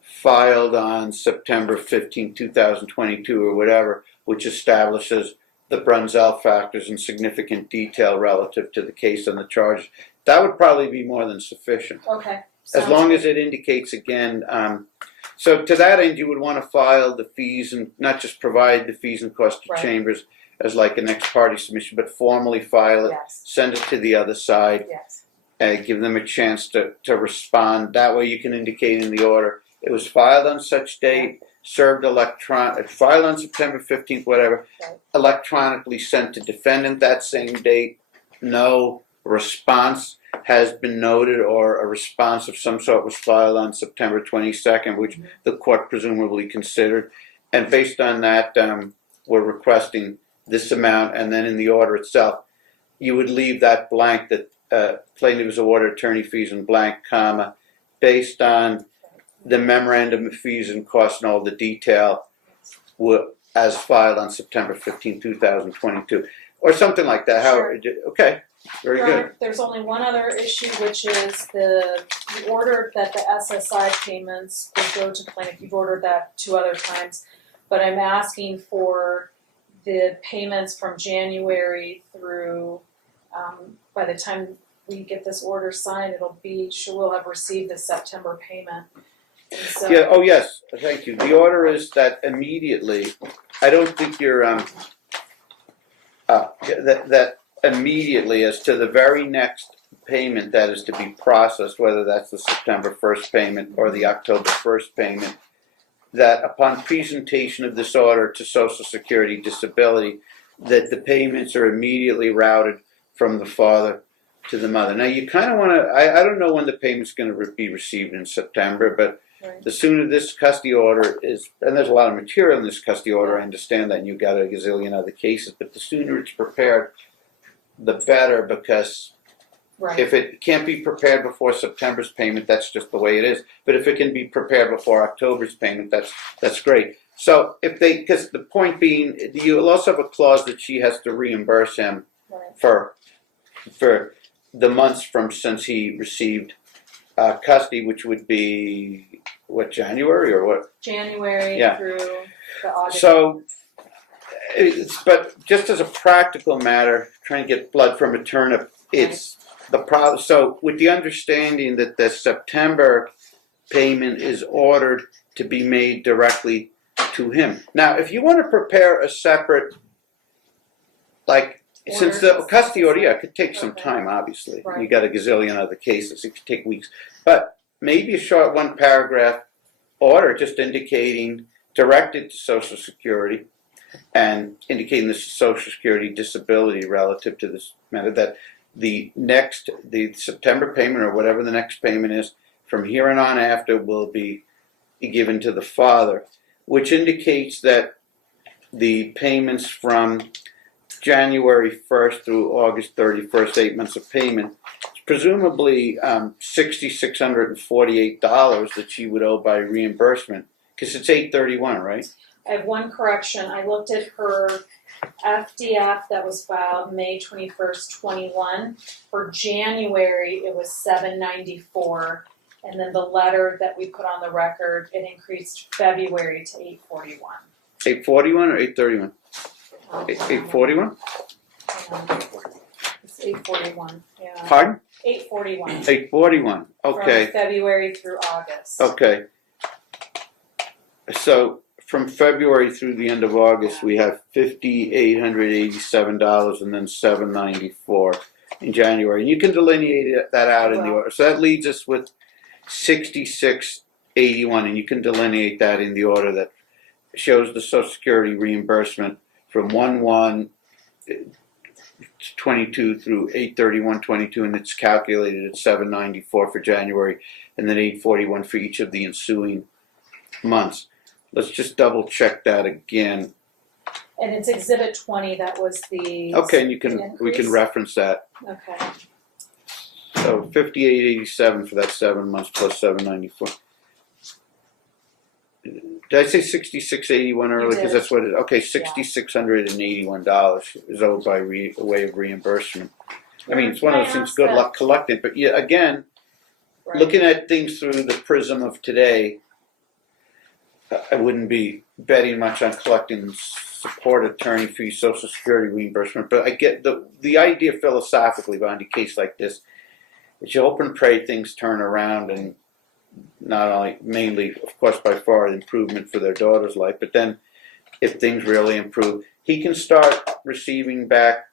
filed on September 15, 2022 or whatever, which establishes the Brunzell factors in significant detail relative to the case and the charge, that would probably be more than sufficient. Okay. As long as it indicates again, so to that end, you would want to file the fees and not just provide the fees and costs to Right. chambers as like an ex parte submission, but formally file it, Yes. send it to the other side, Yes. give them a chance to respond. That way you can indicate in the order, it was filed on such date, served filed on September 15th, whatever, Right. electronically sent to defendant that same date, no response has been noted, or a response of some sort was filed on September 22nd, which the court presumably considered. And based on that, we're requesting this amount, and then in the order itself, you would leave that blank that plaintiff was awarded attorney fees and blank, comma, based on the memorandum of fees and costs and all the detail as filed on September 15, 2022, or something like that. Sure. Okay. Very Your good. Honor, there's only one other issue, which is the order that the SSI payments would go to plaintiff. You've ordered that 2 other times, but I'm asking for the payments from January through, by the time we get this order signed, we'll have received the September payment. And so, Yeah. Oh, yes. Thank you. The order is that immediately. I don't think you're that immediately, as to the very next payment that is to be processed, whether that's the September 1st payment or the October 1st payment, that upon presentation of this order to Social Security Disability, that the payments are immediately routed from the father to the mother. Now, you kind of want to, I don't know when the payment's going to be received in September, but right. the sooner this custody order is, and there's a lot of material in this custody order, I understand that, and you've got a gazillion other cases, but the sooner it's prepared, the better, because Right. if it can't be prepared before September's payment, that's just the way it is. But if it can be prepared before October's payment, that's great. So because the point being, you'll also have a clause that she has to reimburse him Right. for the months since he received custody, which would be what, January or what? January Yeah. through the August. So, but just as a practical matter, trying to get blood from a turnip, it's the problem. So, with the understanding that the September payment is ordered to be made directly to him. Now, if you want to prepare a separate, since the custody order, yeah, it could take some time, obviously. Right. You got a gazillion other cases, it could take weeks. But maybe a short 1-paragraph order just indicating, directed to Social Security, and indicating the Social Security disability relative to this matter, that the September payment or whatever the next payment is, from here and on after will be given to the father, which indicates that the payments from January 1st through August 31st, 8 months of payment, presumably $6,648 that she would owe by reimbursement, because it's 8/31, right? I have one correction. I looked at her FDF that was filed May 21st, 21. For January, it was $794. And then the letter that we put on the record, it increased February to $841. 841 or 831? 841? It's 841, yeah. Pardon? 841. 841. Okay. From February through August. Okay. So from February through the end of August, we have $5,887 and then $794 in January. And you can delineate that out in the order. So that leaves us with $66.81, and you can delineate that in the order that shows the Social Security reimbursement from 1/1/22 through 8/31/22, and it's calculated at $794 for January, and then $841 for each of the ensuing months. Let's just double check that again. And it's Exhibit 20, that was the... Okay, and we increase? can reference that. Okay. So $58.87 for that 7 months plus $794. Did I say $66.81 earlier? Because that's what it is. Okay, $6,681 is owed by way of reimbursement. I mean, it's one of those things, good luck collecting. But yeah, again, Right. looking at things through the prism of today, I wouldn't be betting much on collecting support attorney fees, Social Security reimbursement. But I get the idea philosophically behind a case like this. Is you hope and pray things turn around, and not only, mainly, of course, by far, improvement for their daughter's life, but then if things really improve, he can start receiving back,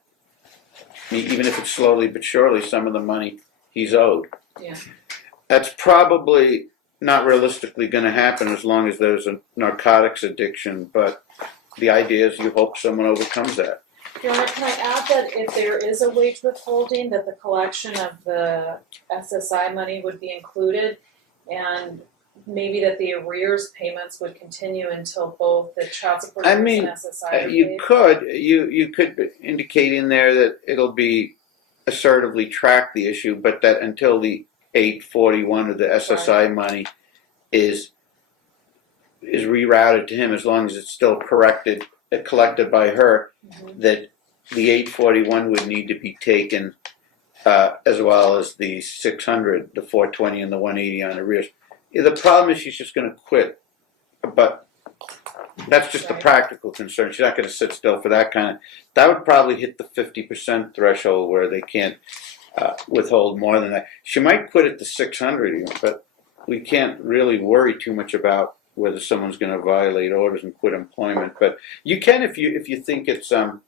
even if it's slowly but surely, some of the money he's owed. Yeah. That's probably not realistically going to happen as long as there's a narcotics addiction, but the idea is you hope someone overcomes that. Your Honor, can I add that if there is a wage withholding, that the collection of the SSI money would be included, and maybe that the arrears payments would continue until both the child support and SSI are you paid? you could indicate in there that it'll be assertively track the issue, but that until the 841 of the SSI money is rerouted to him, as long as it's still collected by her, that the 841 would need to be taken, as well as the 600, the 420, and the 180 on arrears. The problem is she's just going to quit, but that's just a practical concern. She's not going to sit still for that kind of. That would probably hit the 50% threshold where they can't withhold more than that. She might quit at the 600, but we can't really worry too much about whether someone's going to violate orders and quit employment. But you can if you think it's in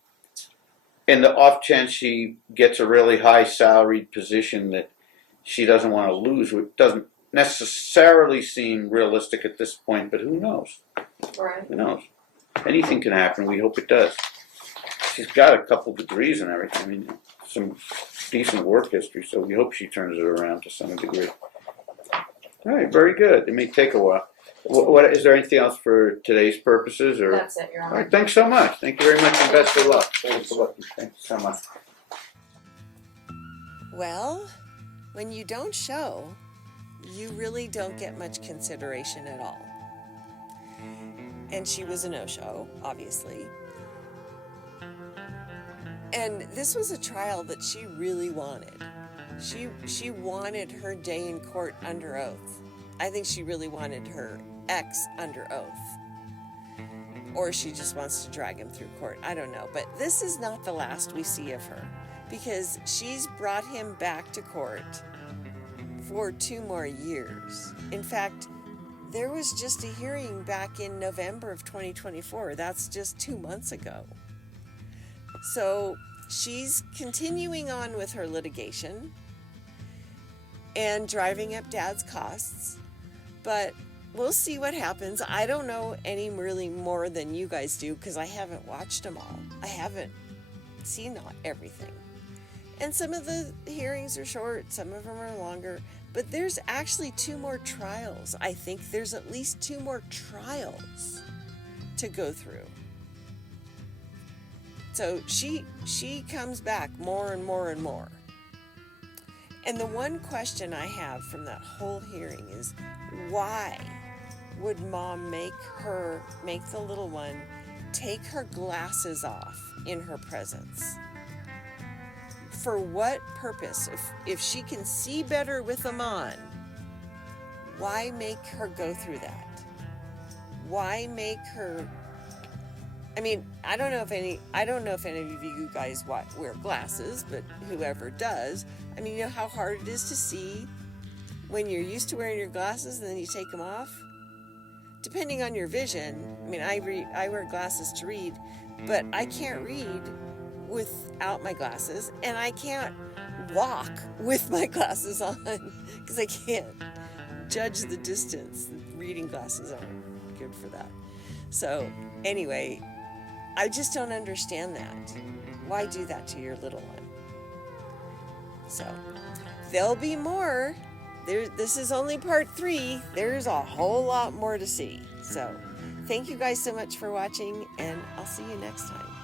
the off chance she gets a really high salaried position that she doesn't want to lose, which doesn't necessarily seem realistic at this point, but who knows? Right. Who knows? Anything can happen. We hope it does. She's got a couple degrees and everything. I mean, some decent work history, so we hope she turns it around to some degree. All right, very good. It may take a while. What is there anything else for today's purposes, or? That's it, Your Honor. All right, thanks so much. Thank you very much, and best of luck. Thanks so much. Well, when you don't show, you really don't get much consideration at all. And she was a no-show, obviously. And this was a trial that she really wanted. She wanted her day in court under oath. I think she really wanted her ex under oath. Or she just wants to drag him through court. I don't know. But this is not the last we see of her, because she's brought him back to court for 2 more years. In fact, there was just a hearing back in November of 2024. That's just 2 months ago. So she's continuing on with her litigation and driving up Dad's costs. But we'll see what happens. I don't know any really more than you guys do, because I haven't watched them all. I haven't seen everything. And some of the hearings are short, some of them are longer. But there's actually 2 more trials. I think there's at least 2 more trials to go through. So she comes back more and more and more. And the one question I have from that whole hearing is, why would mom make the little one take her glasses off in her presence? For what purpose? If she can see better with them on, why make her go through that? Why make her? I mean, I don't know if any of you guys wear glasses, but whoever does, I mean, you know how hard it is to see when you're used to wearing your glasses and then you take them off? Depending on your vision, I mean, I wear glasses to read, but I can't read without my glasses, and I can't walk with my glasses on because I can't judge the distance. Reading glasses aren't good for that. So anyway, I just don't understand that. Why do that to your little one? So there'll be more. This is only part 3. There's a whole lot more to see. So thank you guys so much for watching, and I'll see you next time.